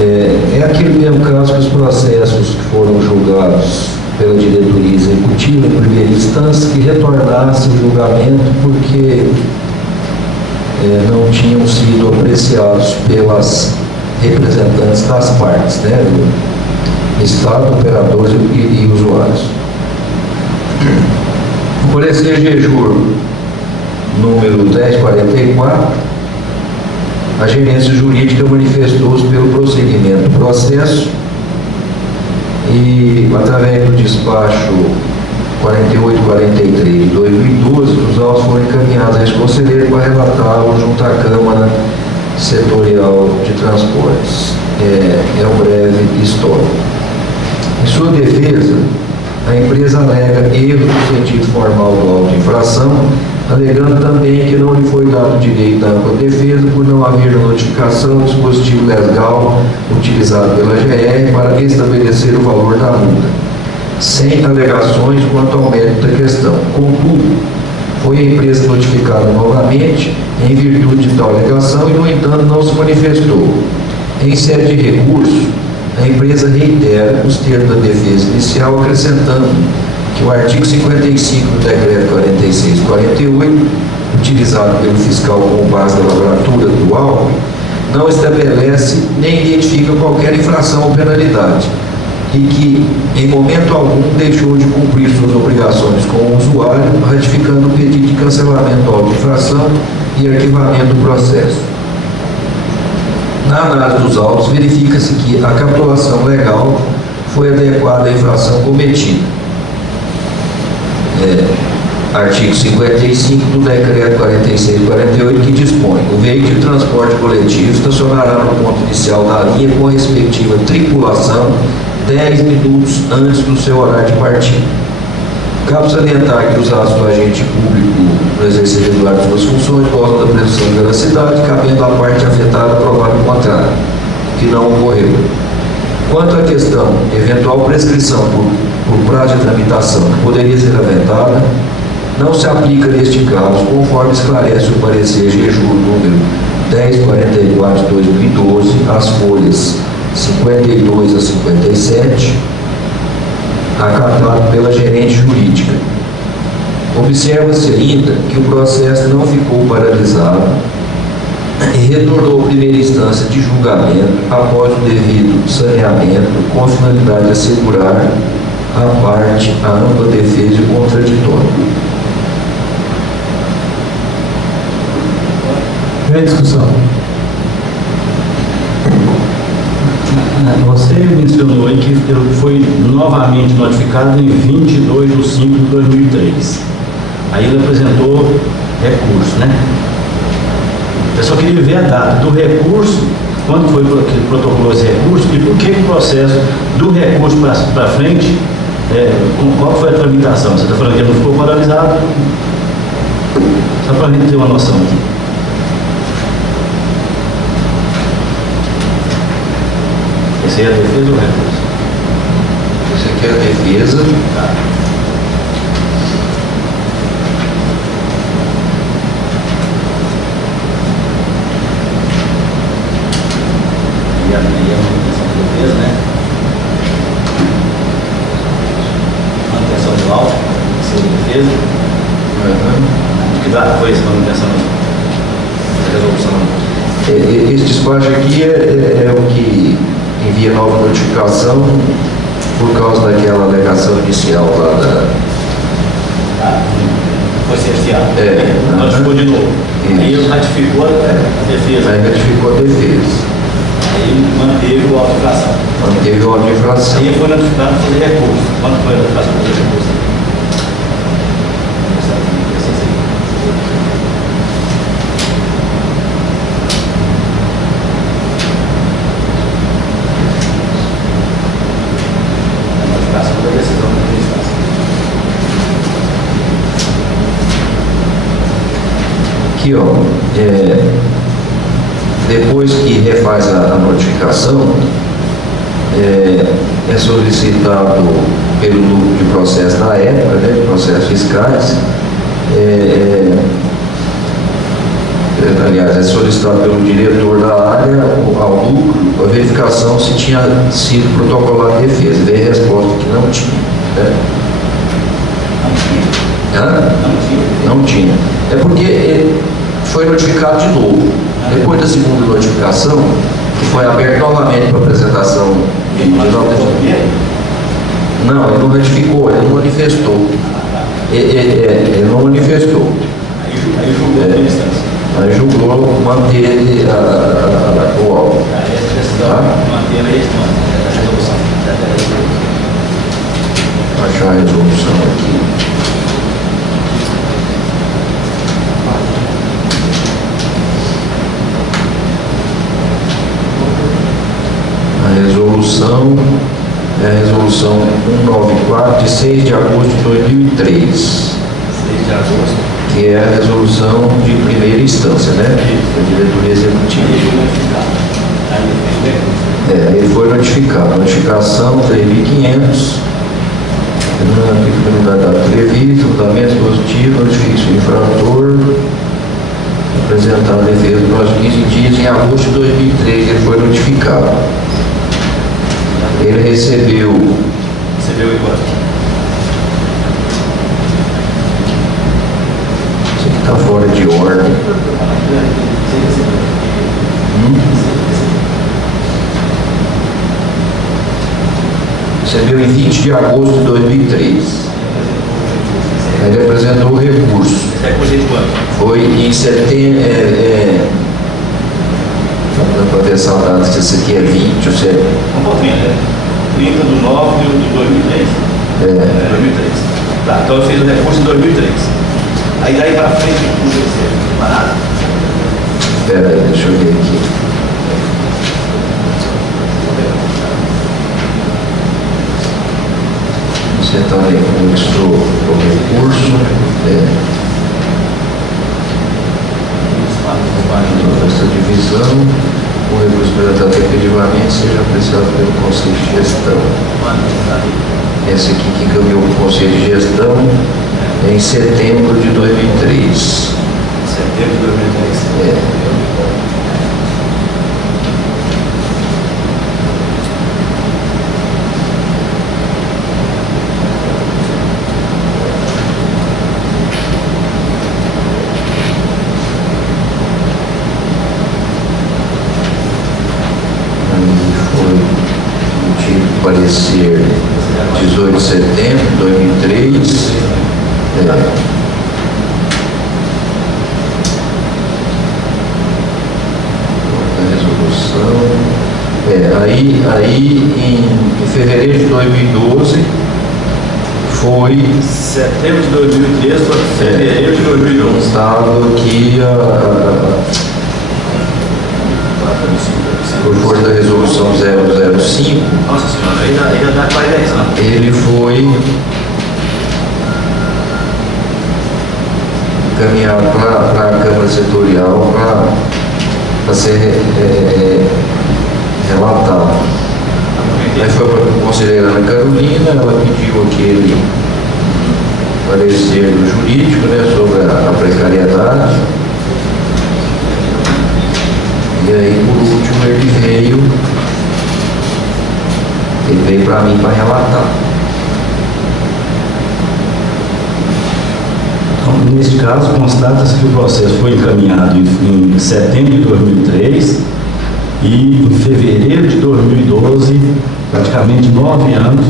é aquele mesmo caso que os processos que foram julgados pela diretoria executiva em primeira instância, que retornasse o julgamento porque não tinham sido apreciados pelas representantes das partes, né, do Estado, operadores e usuários. O parecer GEJUR número 1044, a gerência jurídica manifestou-se pelo prosseguimento do processo e, através do despacho 4843 de 2012, os autos foram encaminhados a esse conselheiro para relatá-lo junto à Câmara Setorial de Transportes. É um breve histórico. Em sua defesa, a empresa alega erro no sentido formal do auto de infração, alegando também que não lhe foi dado o direito da ampla defesa por não haver notificação do dispositivo legal utilizado pela AGR para estabelecer o valor da multa, sem alegações quanto ao mérito da questão. Contudo, foi a empresa notificada novamente em virtude de tal alegação e, no entanto, não se manifestou. Em sede de recurso, a empresa reitera os termos da defesa inicial, acrescentando que o artigo 55 do decreto 4648, utilizado pelo fiscal como base da lavratura do auto, não estabelece nem identifica qualquer infração ou penalidade, e que, em momento algum, deixou de cumprir suas obrigações com o usuário, ratificando o pedido de cancelamento da auto-infração e arquivamento do processo. Na análise dos autos, verifica-se que a capitulação legal foi adequada à infração cometida. Artigo 55 do decreto 4648, que dispõe: o veículo de transporte coletivo estacionará no ponto inicial da linha com a respectiva tripulação 10 minutos antes do seu horário de partida. Cabe salientar que os atos do agente público no exercício regular de suas funções gozam da presunção de veracidade, cabendo à parte afetada provar o contrário, que não ocorreu. Quanto à questão de eventual prescrição por prazo de tramitação que poderia ser aventada, não se aplica neste caso, conforme esclarece o parecer GEJUR número 1044 de 2012, as folhas 52 a 57, acatado pela gerente jurídica. Observa-se ainda que o processo não ficou paralisado e retornou à primeira instância de julgamento após o devido saneamento, com a finalidade de assegurar à parte a ampla defesa e contraditório. Quer discussão? Você mencionou aí que foi novamente notificado em 22/5/2003. Aí ele apresentou recurso, né? Eu só queria ver a data do recurso, quando foi que ele protocolou esse recurso e por que o processo do recurso para frente, qual foi a tramitação? Você está falando que ele não ficou paralisado? Só para a gente ter uma noção aqui. Esse é a defesa ou o recurso? Esse aqui é a defesa. E a manutenção de defesa, né? Manutenção do alto, de defesa. Que data foi essa manutenção da resolução? Esse despacho aqui é o que envia nova notificação por causa daquela alegação inicial lá da... Foi cerceado. Notificou de novo. Aí ele ratificou a defesa. Aí ratificou a defesa. Aí manteve o auto de infração. Manteve o auto de infração. Aí foi notificado para fazer recurso. Quando foi a notificação para fazer recurso? Aqui, ó, depois que refaz a notificação, é solicitado pelo núcleo de processo da época, né, de processos fiscais, aliás, é solicitado pelo diretor da área ao núcleo a verificação se tinha sido protocolada a defesa. Veio a resposta que não tinha. Né? Não tinha. É porque foi notificado de novo. Depois da segunda notificação, que foi aberto novamente para apresentação de nota. Não, ele não ratificou, ele não manifestou. Ele não manifestou. Aí julgou manter o alvo. Achar a resolução aqui. A resolução é a resolução 194 de 6 de agosto de 2003. 6 de agosto. Que é a resolução de primeira instância, né? Da diretoria executiva. Ele foi notificado. Notificação 3.500. Aplicabilidade da prevista, fundamento positivo, notificação do infrator. Apresentar a defesa nos próximos 15 dias. Em agosto de 2003 ele foi notificado. Ele recebeu enquanto? Isso aqui está fora de ordem. Recebeu em 20 de agosto de 2003. Ele apresentou o recurso. Recurso de quanto? Foi em setembro. Não dá para ver saudades que esse aqui é 20 ou se é. Um pouquinho, né? 30 de 9 de 2003. 2003. Tá, então eu fiz o recurso em 2003. Aí daí para frente, o recurso vai ser parado? Espera aí, deixa eu ver aqui. Você está em recurso, o recurso. Essa divisão, o recurso apresentado efetivamente seja apreciado pelo Conselho de Gestão. Esse aqui que encaminhou o Conselho de Gestão é em setembro de 2003. Setembro de 2003? Parecer 18 de setembro de 2003. Aí em fevereiro de 2012 foi... Setembro de 2013 para fevereiro de 2012. Estava aqui por força da resolução 005. Nossa senhora, aí já dá quase 10 anos. Ele foi encaminhado para a Câmara Setorial para ser relatado. Aí foi para a conselheira Ana Carolina, ela pediu aquele parecer do jurídico, né, sobre a precariedade. E aí, por último, ele veio para mim para relatar. Então, neste caso, constata-se que o processo foi encaminhado em setembro de 2003 e em fevereiro de 2012, praticamente 9 anos,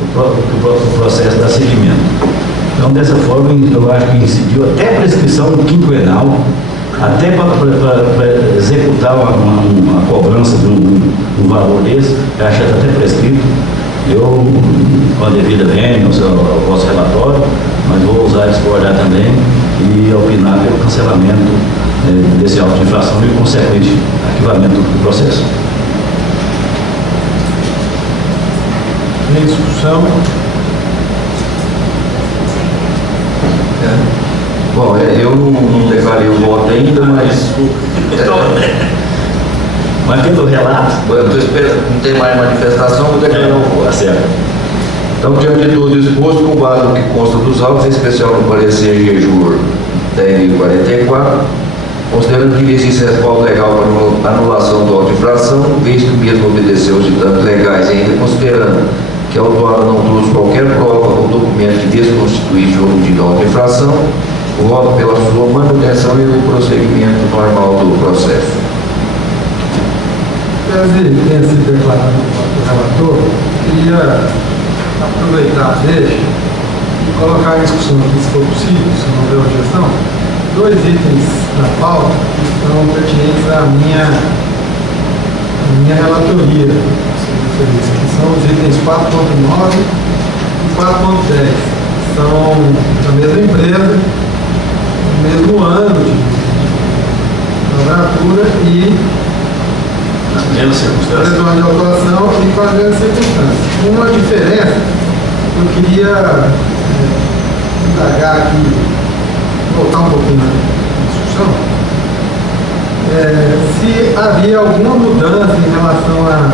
o processo dá seguimento. Então, dessa forma, eu acho que incidiu até a prescrição quinquenal, até para executar uma cobrança de um valor desse, eu acho que está até prescrito. Eu, com a devida vênia ao vosso relatório, mas vou usar discordar também e opinar pelo cancelamento desse auto de infração e o consequente arquivamento do processo. Em discussão. Bom, eu não declarei o voto ainda, mas... Mas pelo relato... Eu estou esperando, não tem mais manifestação, vou declarar o voto. Tá certo. Então, diante de tudo exposto, com base no que consta dos autos, em especial no parecer GEJUR 10.044, considerando que existe respaldo legal para anulação do auto de infração, visto que mesmo obedeceu os ditames legais e ainda considerando que a autuada não trouxe qualquer prova ou documento que desconstituísse o omitido auto de infração, voto pela sua manutenção e o prosseguimento normal do processo. Caso ele tenha sido declarado o relator, queria aproveitar dele e colocar em discussão aqui, se for possível, se não houver objeção, 2 itens na pauta que são pertinentes à minha relatoria, que são os itens 4.9 e 4.10. São da mesma empresa, no mesmo ano de quadratura e Menos circunstâncias. de autuação e com as mesmas circunstâncias. Uma diferença, eu queria indagar aqui, voltar um pouquinho na discussão, se havia alguma mudança em relação a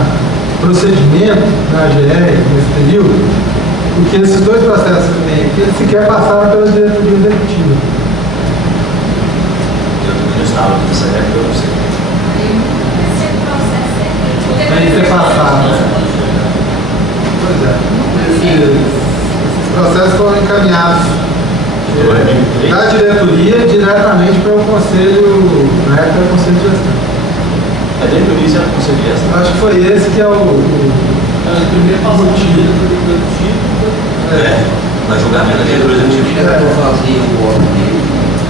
procedimento na AGR nesse período, porque esses 2 processos que tem aqui, eles sequer passaram pela diretoria executiva. Eu estava nessa época, eu não sei. Tem que ser passado. Pois é. Esses processos foram encaminhados da diretoria diretamente para o conselho, na época, o conselho de gestão. A diretoria já do conselho de gestão. Acho que foi esse que é o primeiro motivo. Na julgamento da diretoria executiva.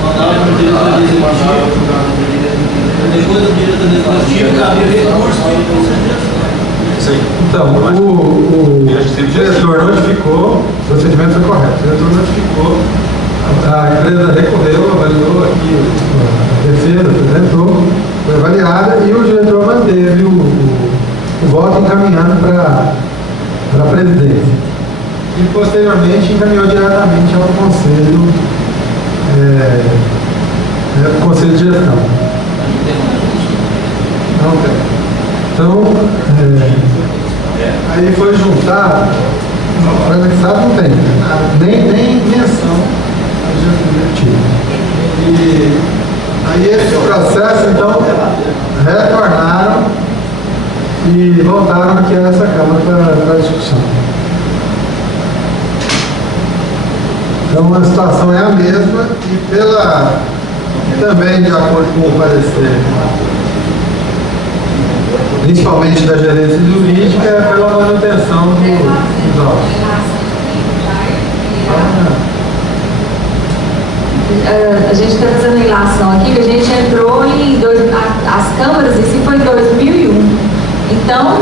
Mandava para a diretoria executiva. Depois da diretoria executiva, cabia recurso para o conselho de gestão. Isso aí. Então, o diretor notificou, o procedimento foi correto, o diretor notificou, a empresa recorreu, avaliou aqui, a defesa apresentou, foi avaliada e o diretor manteve o voto encaminhando para a presidência. E posteriormente encaminhou diretamente ao conselho, conselho de gestão. Não tem. Então, aí foi juntado, para anexado não tem, nem menção à diretoria. E aí esse processo, então, retornaram e voltaram aqui a essa Câmara para discussão. Então a situação é a mesma e também de acordo com o parecer, principalmente da gerência jurídica, é pela manutenção dos autos. A gente está fazendo relação aqui que a gente entrou as câmaras, isso foi em 2001. Então,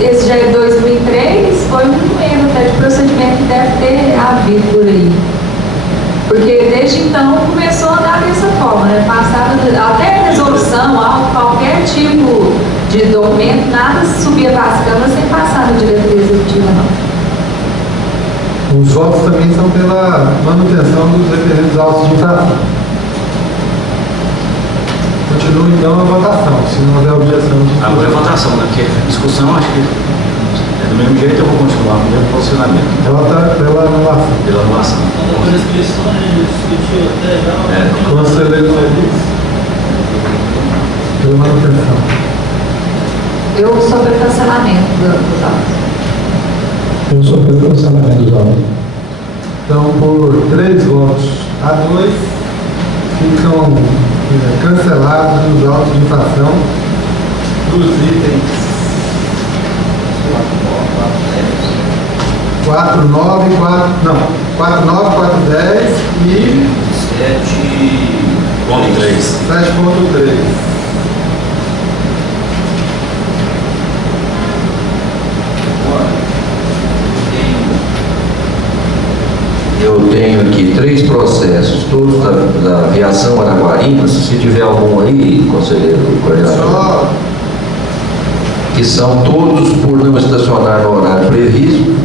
esse já é 2003, foi um erro até de procedimento que deve ter havido por aí. Porque desde então começou a andar dessa forma, né? Passava até resolução, qualquer tipo de documento, nada subia para as câmaras sem passar na diretoria executiva, não. Os votos também são pela manutenção dos referidos autos de infração. Continua então a votação, se não houver objeção. Agora é votação, né? Porque discussão, acho que do mesmo jeito eu vou continuar com o mesmo posicionamento. Vota pela anulação. Pela anulação. Então, por inscrição, a gente discutiu até já. Conselheiro Feliz. Pela manutenção. Eu sou pelo cancelamento dos autos. Eu sou pelo cancelamento dos autos. Então, por 3 votos a 2, ficam cancelados os autos de infração dos itens 4, 9, 410 e 7.3. 7.3. Eu tenho aqui 3 processos, todos da aviação Araguarinas, se tiver algum aí, conselheiro coordenador, que são todos por não estacionar no horário previsto.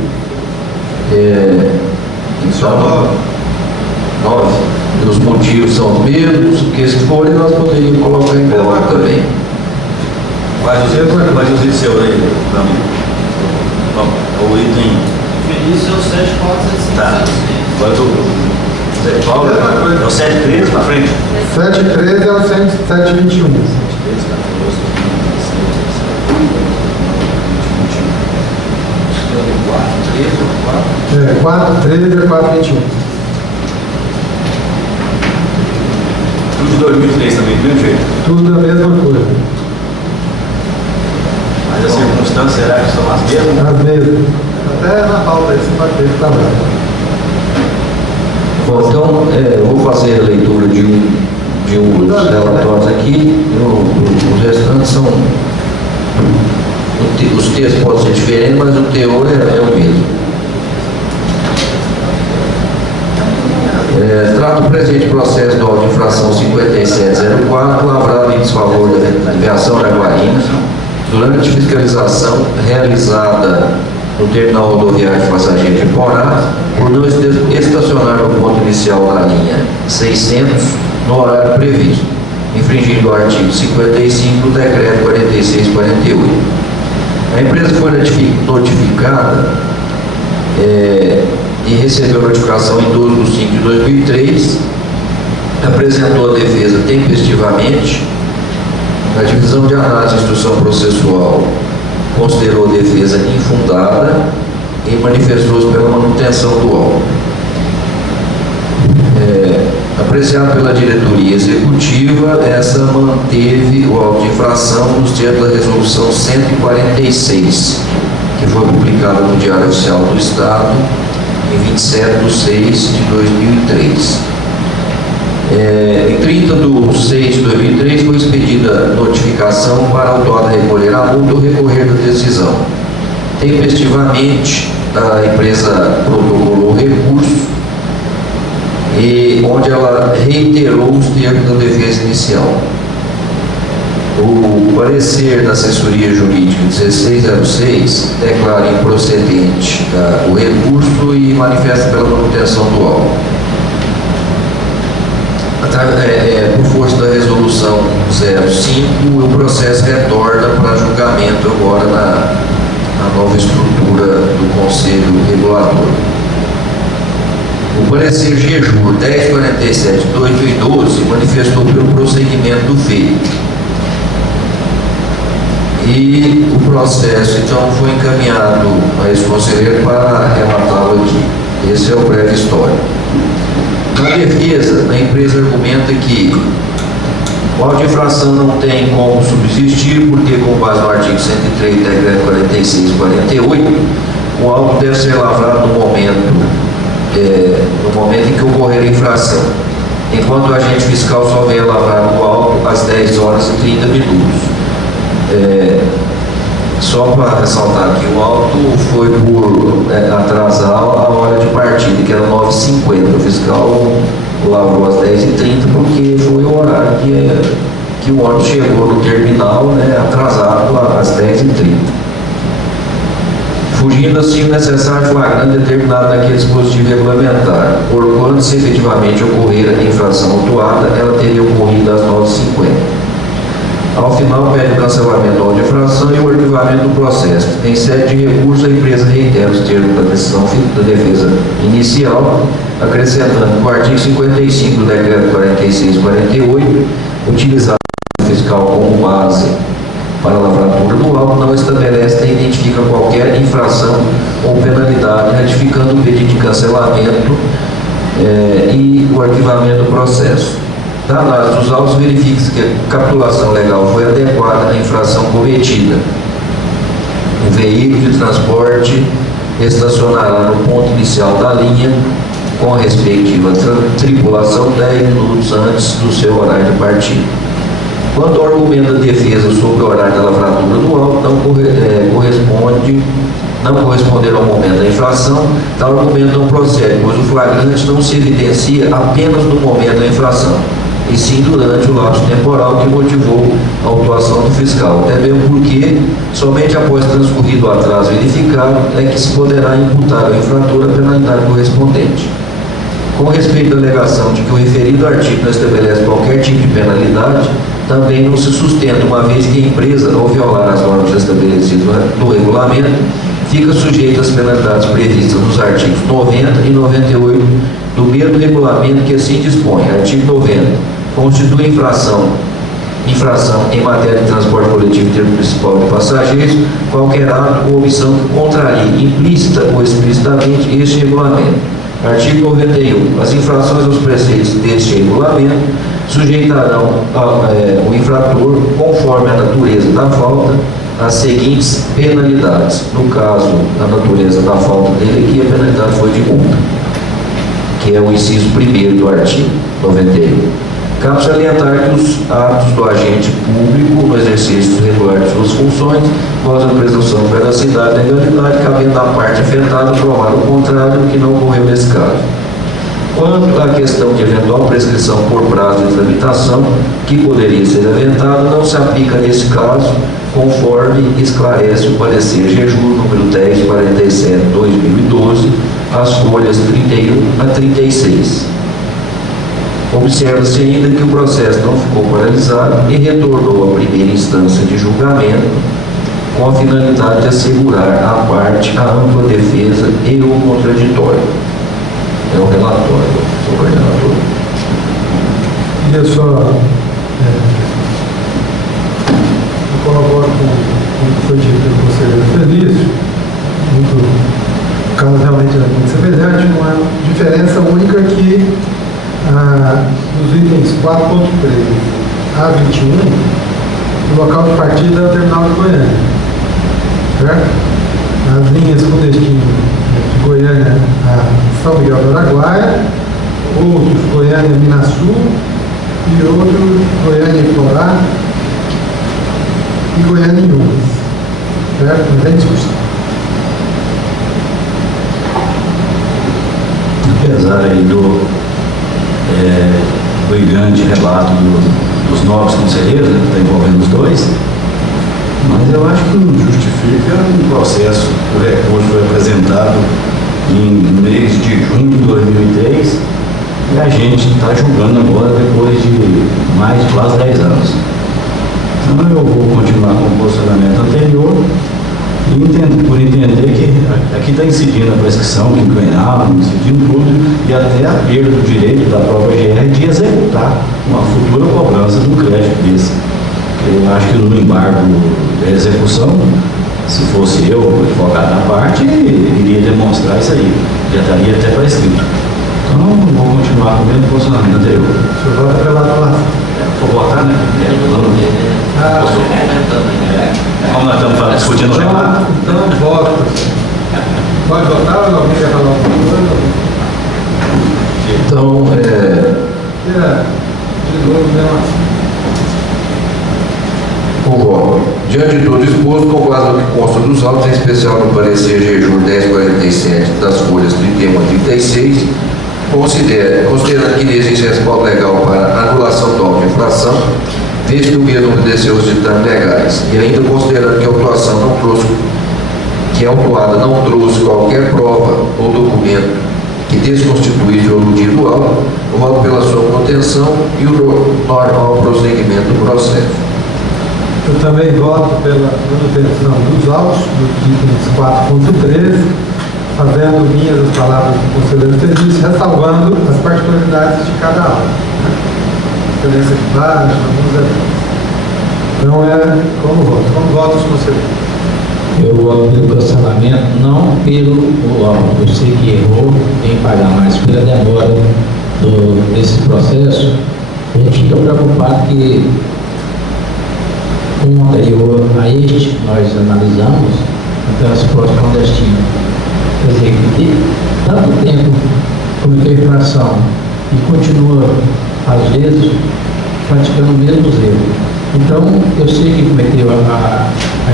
São 9. Os motivos são os mesmos, que se forem nós poderíamos colocar em bloco também. Faz os itens seus aí, para mim. Bom, o item. Início é o 7.465. Tá. Agora do Zé Paulo, é o 7.13 para frente. 7.13 é o 7.21. É, 4.13 é 4.21. Tudo de 2003 também, do mesmo jeito. Tudo a mesma coisa. Mas as circunstâncias, será que são as mesmas? As mesmas. Até na pauta aí, você pode ter que trabalhar. Bom, então, eu vou fazer a leitura de um dos relatórios aqui. Os restantes são. Os textos podem ser diferentes, mas o teor é o mesmo. Trata o presente processo do auto de infração 5704, lavrado em desfavor da aviação Araguarinas, durante fiscalização realizada no terminal rodoviário de passageiros de Porá, por não estacionar no ponto inicial na linha 600 no horário previsto, infringindo o artigo 55 do decreto 4648. A empresa foi notificada e recebeu notificação em 12 de 5 de 2003, apresentou a defesa tempestivamente. A divisão de análise e instrução processual considerou a defesa infundada e manifestou-se pela manutenção do auto. Apreciado pela diretoria executiva, essa manteve o auto de infração nos termos da resolução 146, que foi publicada no Diário Oficial do Estado em 27 de 6 de 2003. Em 30 de 6 de 2003 foi expedida notificação para o autor recolher a multa ou recorrer da decisão. Tempestivamente, a empresa protocolou o recurso, onde ela reiterou os termos da defesa inicial. O parecer da assessoria jurídica 1606 declara improcedente o recurso e manifesta pela manutenção do auto. Por força da resolução 05, o processo retorna para julgamento agora na nova estrutura do Conselho Regulador. O parecer GEJUR 1047 de 2012 manifestou pelo prosseguimento do feito. E o processo, então, foi encaminhado a esse conselheiro para relatá-lo aqui. Esse é o breve histórico. Na defesa, a empresa argumenta que o auto de infração não tem como subsistir, porque, com base no artigo 103 do decreto 4648, o auto deve ser lavrado no momento em que ocorrer a infração, enquanto o agente fiscal só vem a lavrar o auto às 10h30. Só para ressaltar aqui, o auto foi por atrasar a hora de partida, que era 9h50. O fiscal lavrou às 10h30 porque foi o horário que o ônibus chegou no terminal, né, atrasado às 10h30. Fugindo assim o necessário flagrante determinado naquele dispositivo regulamentar, por quando se efetivamente ocorrer a infração autuada, ela teria ocorrido às 9h50. Ao final, pede o cancelamento da infração e o arquivamento do processo. Em sede de recurso, a empresa reitera os termos da decisão da defesa inicial, acrescentando que o artigo 55 do decreto 4648, utilizado pelo fiscal como base para a lavratura do auto, não estabelece nem identifica qualquer infração ou penalidade, ratificando o pedido de cancelamento e o arquivamento do processo. Da análise dos autos, verifica-se que a capitulação legal foi adequada à infração cometida. O veículo de transporte estacionará no ponto inicial da linha com a respectiva tripulação 10 minutos antes do seu horário de partida. Quanto ao argumento da defesa sobre o horário da lavratura do auto, não corresponder ao momento da infração, tal argumento não procede, pois o flagrante não se evidencia apenas no momento da infração, e sim durante o lapso temporal que motivou a autuação do fiscal, até mesmo porque somente após transcorrido o atraso verificado é que se poderá imputar ao infrator a penalidade correspondente. Com respeito à alegação de que o referido artigo não estabelece qualquer tipo de penalidade, também não se sustenta, uma vez que a empresa, ao violar as normas estabelecidas no regulamento, fica sujeita às penalidades previstas nos artigos 90 e 98 do mesmo regulamento, que assim dispõe. Artigo 90. Constitui infração em matéria de transporte coletivo em termo principal de passageiros qualquer ato ou omissão que contrarie implícita ou explicitamente este regulamento. Artigo 91. As infrações aos preceitos deste regulamento sujeitarão o infrator, conforme a natureza da falta, as seguintes penalidades. No caso, a natureza da falta dele aqui, a penalidade foi de multa, que é o inciso 1º do artigo 91. Cabe salientar que os atos do agente público no exercício regular de suas funções, após a presunção de veracidade e legalidade, cabendo à parte afetada provar o contrário, que não ocorreu nesse caso. Quanto à questão de eventual prescrição por prazo de tramitação, que poderia ser aventada, não se aplica nesse caso, conforme esclarece o parecer GEJUR número 1047/2012, as folhas 31 a 36. Observa-se ainda que o processo não ficou paralisado e retornou à primeira instância de julgamento, com a finalidade de assegurar à parte a ampla defesa e o contraditório. É o relatório do coordenador. Queria só corroboro com o que foi dito pelo conselheiro Felício. O caso realmente é muito semelhante, uma diferença única que nos itens 4.3 a 21, o local de partida é o terminal de Goiânia, certo? As linhas com destino de Goiânia a São Miguel do Araguaia, outros Goiânia-Minasul e outros Goiânia-Iporá e Goiânia-Unas, certo? Não tem discussão. Apesar aí do brilhante relato dos novos conselheiros, né, que está envolvendo os dois, mas eu acho que não justifica o processo. O recurso foi apresentado em mês de junho de 2003 e a gente está julgando agora depois de mais de quase 10 anos. Então eu vou continuar com o posicionamento anterior e por entender que aqui está incidindo a prescrição quinquenal, incidindo tudo, e até a perda do direito da própria AGR de executar uma futura cobrança de um crédito desse. Eu acho que no embargo da execução, se fosse eu, o advogado da parte, iria demonstrar isso aí, já estaria até prescrito. Então vou continuar com o mesmo posicionamento anterior. O senhor vota pela anulação. Vou votar, né? Como nós estamos discutindo o relato. Então, voto. Pode votar ou alguém quer falar alguma coisa? Então, De novo, né, concordo. De Diante de tudo exposto, com base no que consta dos autos, em especial no parecer GJUR 1047 das folhas 31 a 36, considerando que existe respaldo legal para anulação do auto de infração, desde que o mesmo obedeceu os ditames legais, e ainda considerando que a autuação não trouxe, que a autuada não trouxe qualquer prova ou documento que desconstituísse o aludido do auto, voto pela sua contenção e o normal prosseguimento do processo. Eu também voto pela manutenção dos autos, dos itens 4.13, fazendo minhas as palavras do conselheiro Serviço, ressalvando as particularidades de cada auto. Diferença de página, alguns eventos. Então como voto os conselheiros? Eu voto pelo cancelamento, não pelo auto. Eu sei que errou, tem que pagar, mas pela demora desse processo, a gente fica preocupado que o anterior a este, nós analisamos o transporte clandestino. Quer dizer, que tanto tempo cometeu infração e continua, às vezes, praticando os mesmos erros. Então, eu sei que cometeu a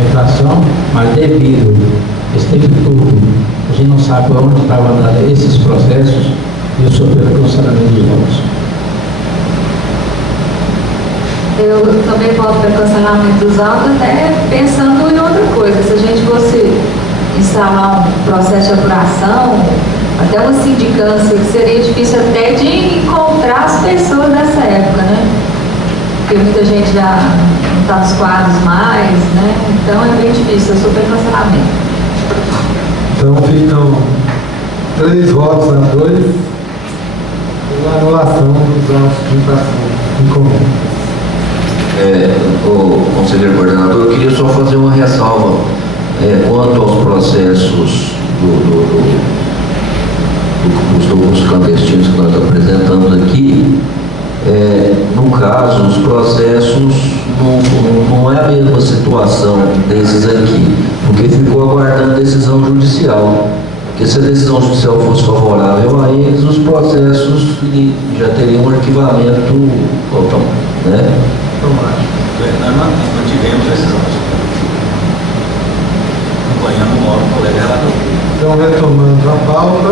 infração, mas devido a esse tempo todo, a gente não sabe onde estavam andando esses processos, e eu sou pelo cancelamento dos autos. Eu também voto pelo cancelamento dos autos, até pensando em outra coisa. Se a gente fosse instalar um processo de apuração, até uma sindicância, que seria difícil até de encontrar as pessoas dessa época, né? Porque muita gente já não está nos quadros mais, né? Então é bem difícil, eu sou pelo cancelamento. Então ficam 3 votos a 2 pela anulação dos autos de infração em comum. O conselheiro coordenador, eu queria só fazer uma ressalva quanto aos processos dos clandestinos que nós apresentamos aqui. No caso, os processos não é a mesma situação desses aqui, porque ficou aguardando decisão judicial. Porque se a decisão judicial fosse favorável a eles, os processos já teriam um arquivamento, né? Nós mantivemos decisões. Acompanhando o colega relator. Então, retomando a pauta,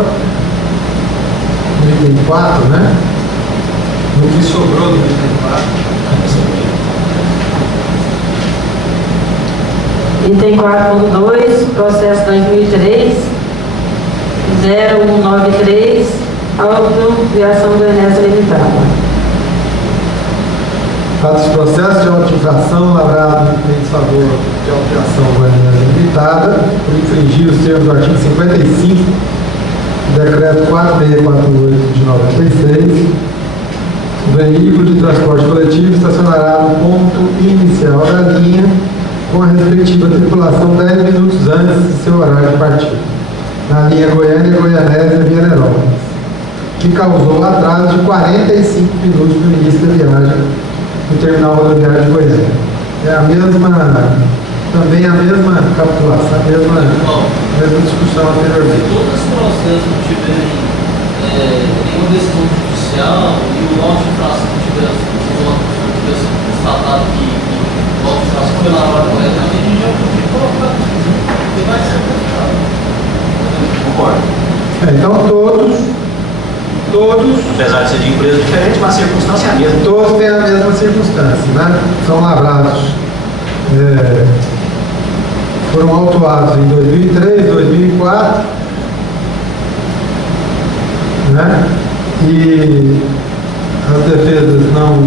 no item 4, né? No que sobrou do item 4. Item 4.2, processo 2003, 0193, autocriação Goiânia Limitada. Fatos de processo de auto-infração lavrado em desfavor de auto-infração Goiânia Limitada, por infringir os termos do artigo 55 do decreto 4648 de 96, o veículo de transporte coletivo estacionará no ponto inicial da linha com a respectiva tripulação 10 minutos antes de seu horário de partida, na linha Goiânia-Goianésia-Vianópolis, que causou atraso de 45 minutos no início da viagem no terminal rodoviário de Goiânia. É a mesma, também a mesma capitulação, a mesma discussão anteriormente. Todos os processos que tiverem nenhuma decisão judicial e o auto de infração que tiver constatado que o auto de infração foi lavrado corretamente, a gente já pode colocar e vai ser aplicado. Concordo. Então todos, apesar de ser de empresa diferente, mas a circunstância é a mesma. Todos têm a mesma circunstância, né? São lavrados, foram autuados em 2003, 2004, né? E as defesas não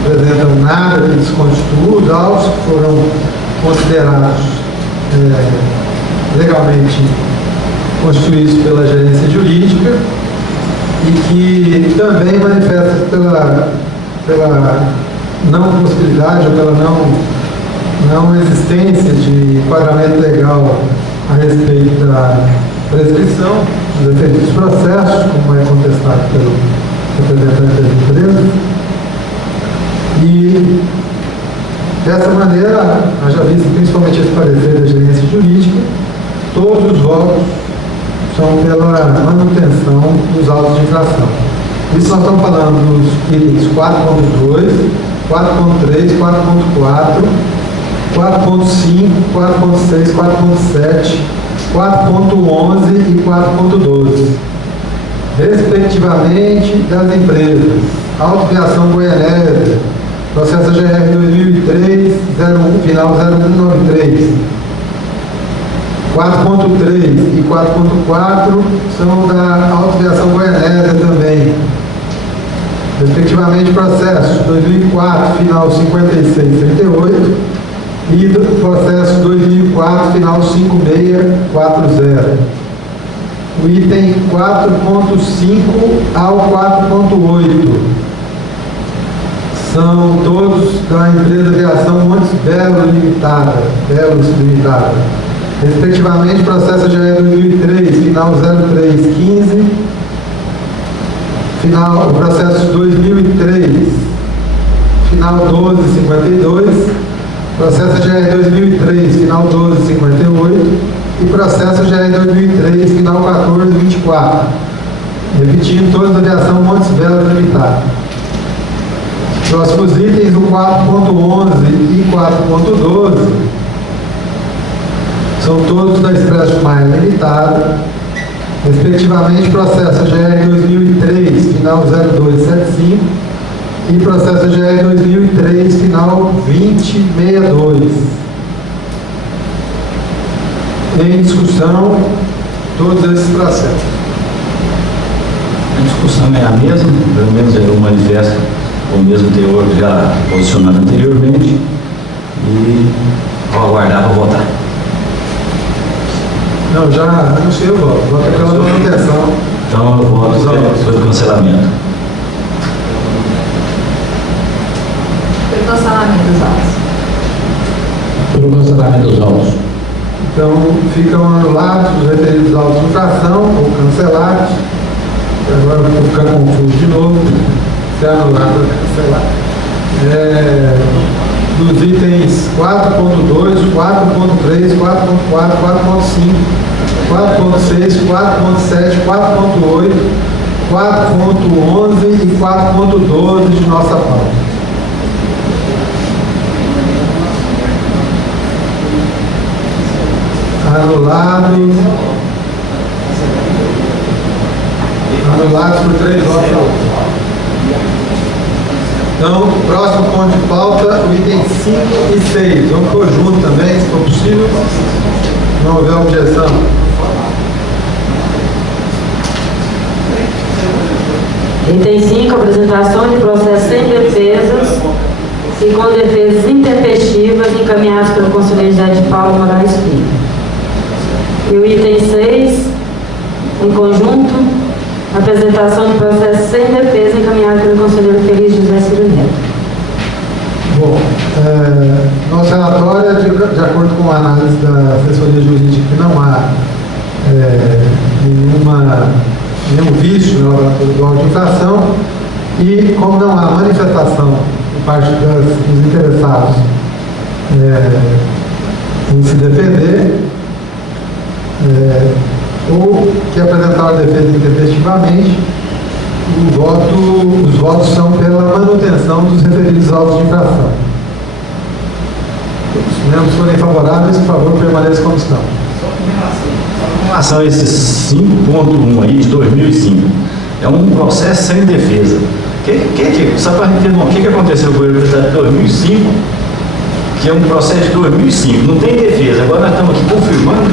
apresentam nada que desconstitua os autos, foram considerados legalmente constituídos pela gerência jurídica e que também manifesta pela não possibilidade ou pela não existência de enquadramento legal a respeito da prescrição dos efeitos dos processos, como é contestado pelo representante das empresas. E dessa maneira, haja visto principalmente esse parecer da gerência jurídica, todos os votos são pela manutenção dos autos de infração. Isso nós estamos falando dos itens 4.2, 4.3, 4.4 4.5, 4.6, 4.7, 4.11 e 4.12, respectivamente, das empresas Autoviação Goiânia-GO, processo AGR 2003, 01, final 0193, 4.3 e 4.4 são da Autoviação Goiânia-GO também, respectivamente, processos 2004, final 5638 e do processo 2004, final 5640. O item 4.5 ao 4.8 são todos da empresa Aviação Montes Belos Limitada, respectivamente, processo AGR 2003, final 0315, final, o processo 2003, final 1252, processo AGR 2003, final 1258 e processo AGR 2003, final 1424. Repetindo, todos da Aviação Montes Belos Limitada. Próximos itens, o 4.11 e 4.12 são todos da Expresso Maia Limitada, respectivamente, processo AGR 2003, final 0275 e processo AGR 2003, final 2062. Em discussão, todos esses processos. A discussão é a mesma, pelo menos é o manifesto com o mesmo teor já posicionado anteriormente, e vou aguardar para votar. Não, já anunciei o voto. Voto pela manutenção. Então eu voto sobre o cancelamento. Pelo cancelamento dos autos. Pelo cancelamento dos autos. Então, ficam anulados os referidos autos de infração ou cancelados. Agora eu vou ficar confuso de novo. Se é anulado ou cancelado. Dos itens 4.2, 4.3, 4.4, 4.5, 4.6, 4.7, 4.8, 4.11 e 4.12 de nossa pauta. Anulados por 3 votos. Então, próximo ponto de pauta, o item 5 e 6. Vamos pôr junto também, se for possível. Não houver objeção. Item 5, apresentação de processos sem defesas e com defesas intempestivas encaminhados pelo conselheiro José de Paulo Moraes Filho. E o item 6, em conjunto, apresentação de processos sem defesa encaminhado pelo conselheiro Feliz José Ciro Neto. Bom, nosso relatório é de acordo com a análise da assessoria jurídica, que não há nenhum vício no relatório do auto de infração, e como não há manifestação por parte dos interessados em se defender, ou que apresentaram a defesa intempestivamente, os votos são pela manutenção dos referidos autos de infração. Se os membros forem favoráveis, por favor, permaneçam como estão. Em relação a esses 5.1 aí de 2005, é um processo sem defesa. Só para a gente entender o que aconteceu com ele de 2005, que é um processo de 2005, não tem defesa. Agora nós estamos aqui confirmando.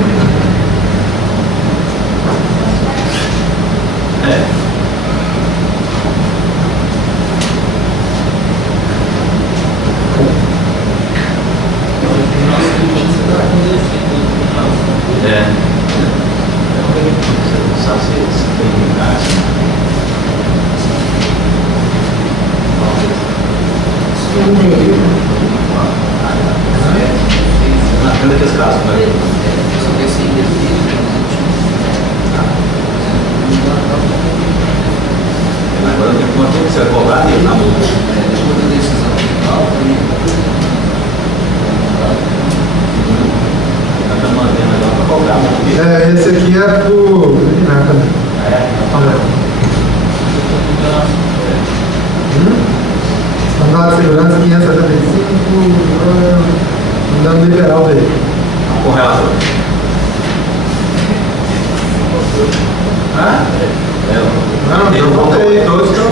Esse aqui é pro andar de segurança 575, andar Não, eu voltei, todos estão.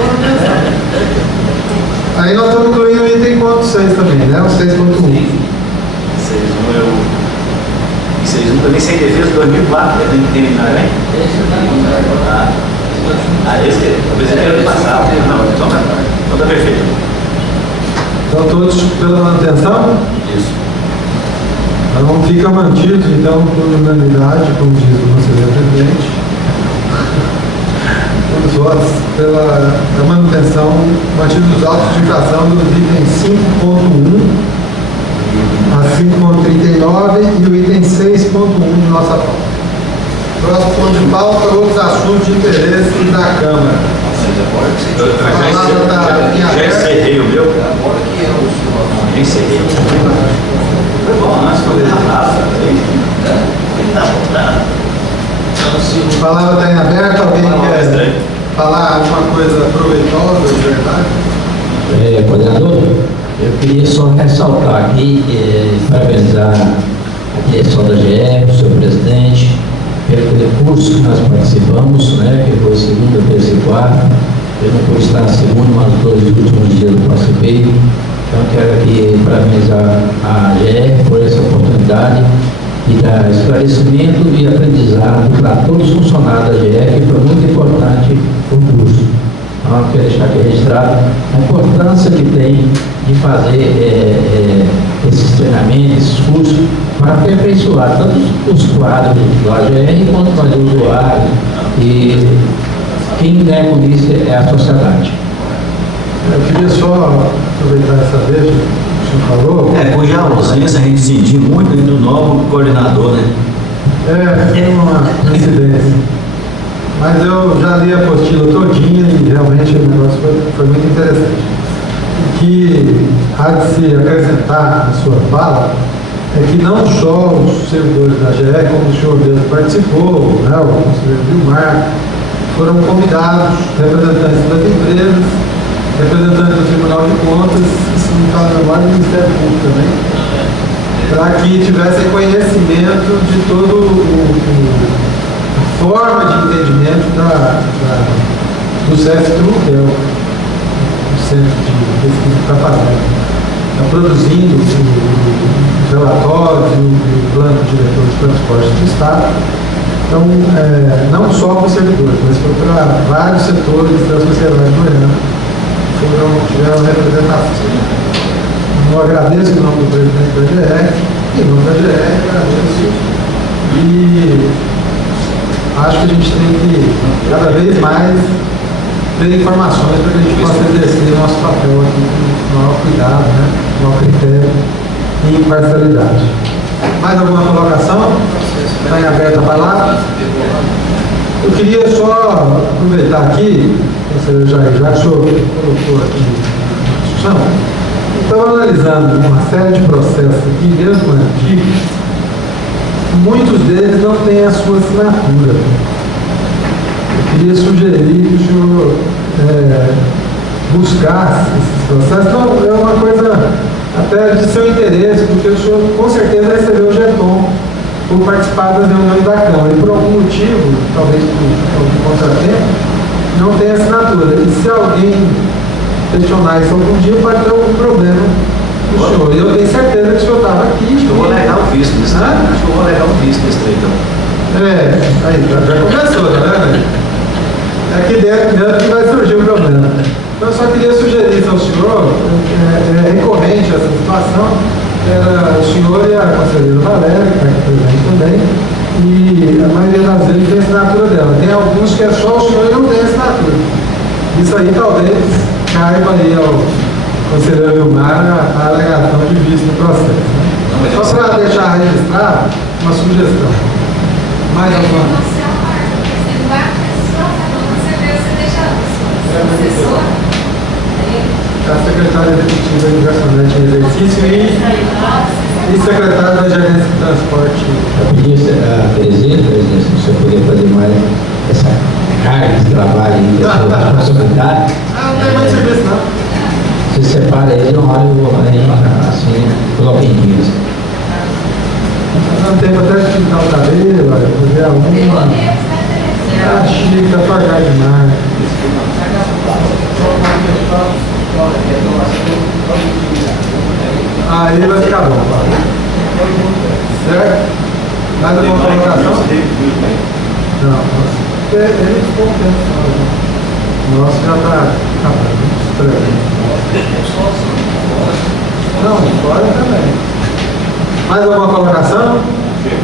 Aí nós estamos incluindo o item ponto 6 também, né? O 6.1. 6.1 eu. 6.1 também sem defesa 2004, tem que terminar, né? Esse que talvez ele queira passar. Não, então tá perfeito. Então todos pela manutenção? Isso. Então fica mantido, então, por unanimidade, como diz o conselheiro presidente, os votos pela manutenção, mantidos os autos de infração dos itens 5.1 a 5.39 e o item 6.1 de nossa pauta. Próximo ponto de pauta, outros assuntos de interesse da Câmara. Já encerrei o meu. Agora que é o senhor. Já encerrei. Foi bom, nós falamos na praça. A palavra está em aberto, alguém quer falar alguma coisa proveitosa, de verdade? Coordenador, eu queria só ressaltar aqui, parabenizar a direção da AGR, o seu presidente, pelo recurso que nós participamos, né, que foi segunda, terça e quarta. Eu não pude estar na segunda, mas os 2 últimos dias eu participei. Então quero aqui parabenizar a AGR por essa oportunidade e dar esclarecimento e aprendizado para todos os funcionários da AGR, que foi muito importante o curso. Então eu quero deixar aqui registrado a importância que tem de fazer esses treinamentos, esses cursos, para aperfeiçoar tanto os quadros do AGR quanto nós usuários, e quem ganha com isso é a sociedade. Eu queria só aproveitar essa deixa que o senhor falou. Cuja ausência a gente sentiu muito do novo coordenador, né? Foi uma coincidência. Mas eu já li a apostila todinha e realmente o negócio foi muito interessante. O que há de se acrescentar na sua fala é que não só os servidores da AGR, como o senhor mesmo participou, né, o conselheiro Vilmar, foram convidados representantes das empresas, representantes do Tribunal de Contas, se não está na memória, do Ministério Público também, para que tivessem conhecimento de todo a forma de entendimento do Centro, que é o Centro de Pesquisa que está fazendo. Está produzindo os relatórios e o plano diretor de transporte do Estado. Então, não só para os servidores, mas para vários setores da sociedade goiana tiveram representação. Eu agradeço em nome do presidente da AGR, em nome da AGR, agradeço. E acho que a gente tem que, cada vez mais, ter informações para que a gente possa exercer o nosso papel aqui com maior cuidado, né? Maior critério e imparcialidade. Mais alguma colocação? Está em aberta a palavra? Eu queria só aproveitar aqui, já que o senhor colocou aqui na discussão, estava analisando uma série de processos aqui, mesmo antigos, muitos deles não têm a sua assinatura. Eu queria sugerir que o senhor buscasse esses processos. Então, é uma coisa até de seu interesse, porque o senhor com certeza recebeu o jeton por participar das reuniões da Câmara. E por algum motivo, talvez por algum contratempo, não tem assinatura. E se alguém questionar isso algum dia, pode ter algum problema no senhor. E eu tenho certeza que o senhor estava aqui. Acho que eu vou negar o visto nesse treino. Acho que eu vou negar o visto nesse treino, então. Aí já começou, tá vendo? É aqui dentro mesmo que vai surgir o problema. Então eu só queria sugerir ao senhor, é recorrente essa situação, era o senhor e a conselheira Valéria, que está aqui presente também, e a maioria das vezes tem a assinatura dela. Tem alguns que é só o senhor e não tem assinatura. Isso aí talvez caiba aí ao conselheiro Vilmar a alegação de visto no processo. Né? Só para deixar registrado uma sugestão. Mais alguma? A secretária executiva de garçonete em exercício e secretária da gerência de transporte. Eu pedi a presidente, se você poder fazer mais essa carga de trabalho e de responsabilidade. Não tem mais serviço, não. Você separa ele, não olha, eu vou lá e assim, coloca em dias. Nós não temos até que pintar o cabelo, fazer alguma. Chica, pagar demais. aí vai ficar bom. Certo? Mais alguma colocação? Não, ele ficou tempo. Nossa, já está acabando. Estranho. Não, fora também. Mais alguma colocação?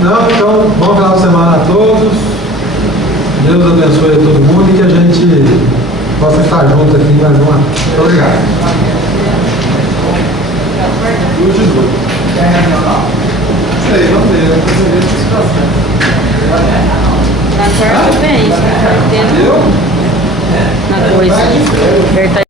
Não, então, bom final de semana a todos. Deus abençoe a todo mundo e que a gente possa estar junto aqui mais uma. Muito obrigado. Sei, vamos ver. Na quarta vem, tá tendo. Na coisa.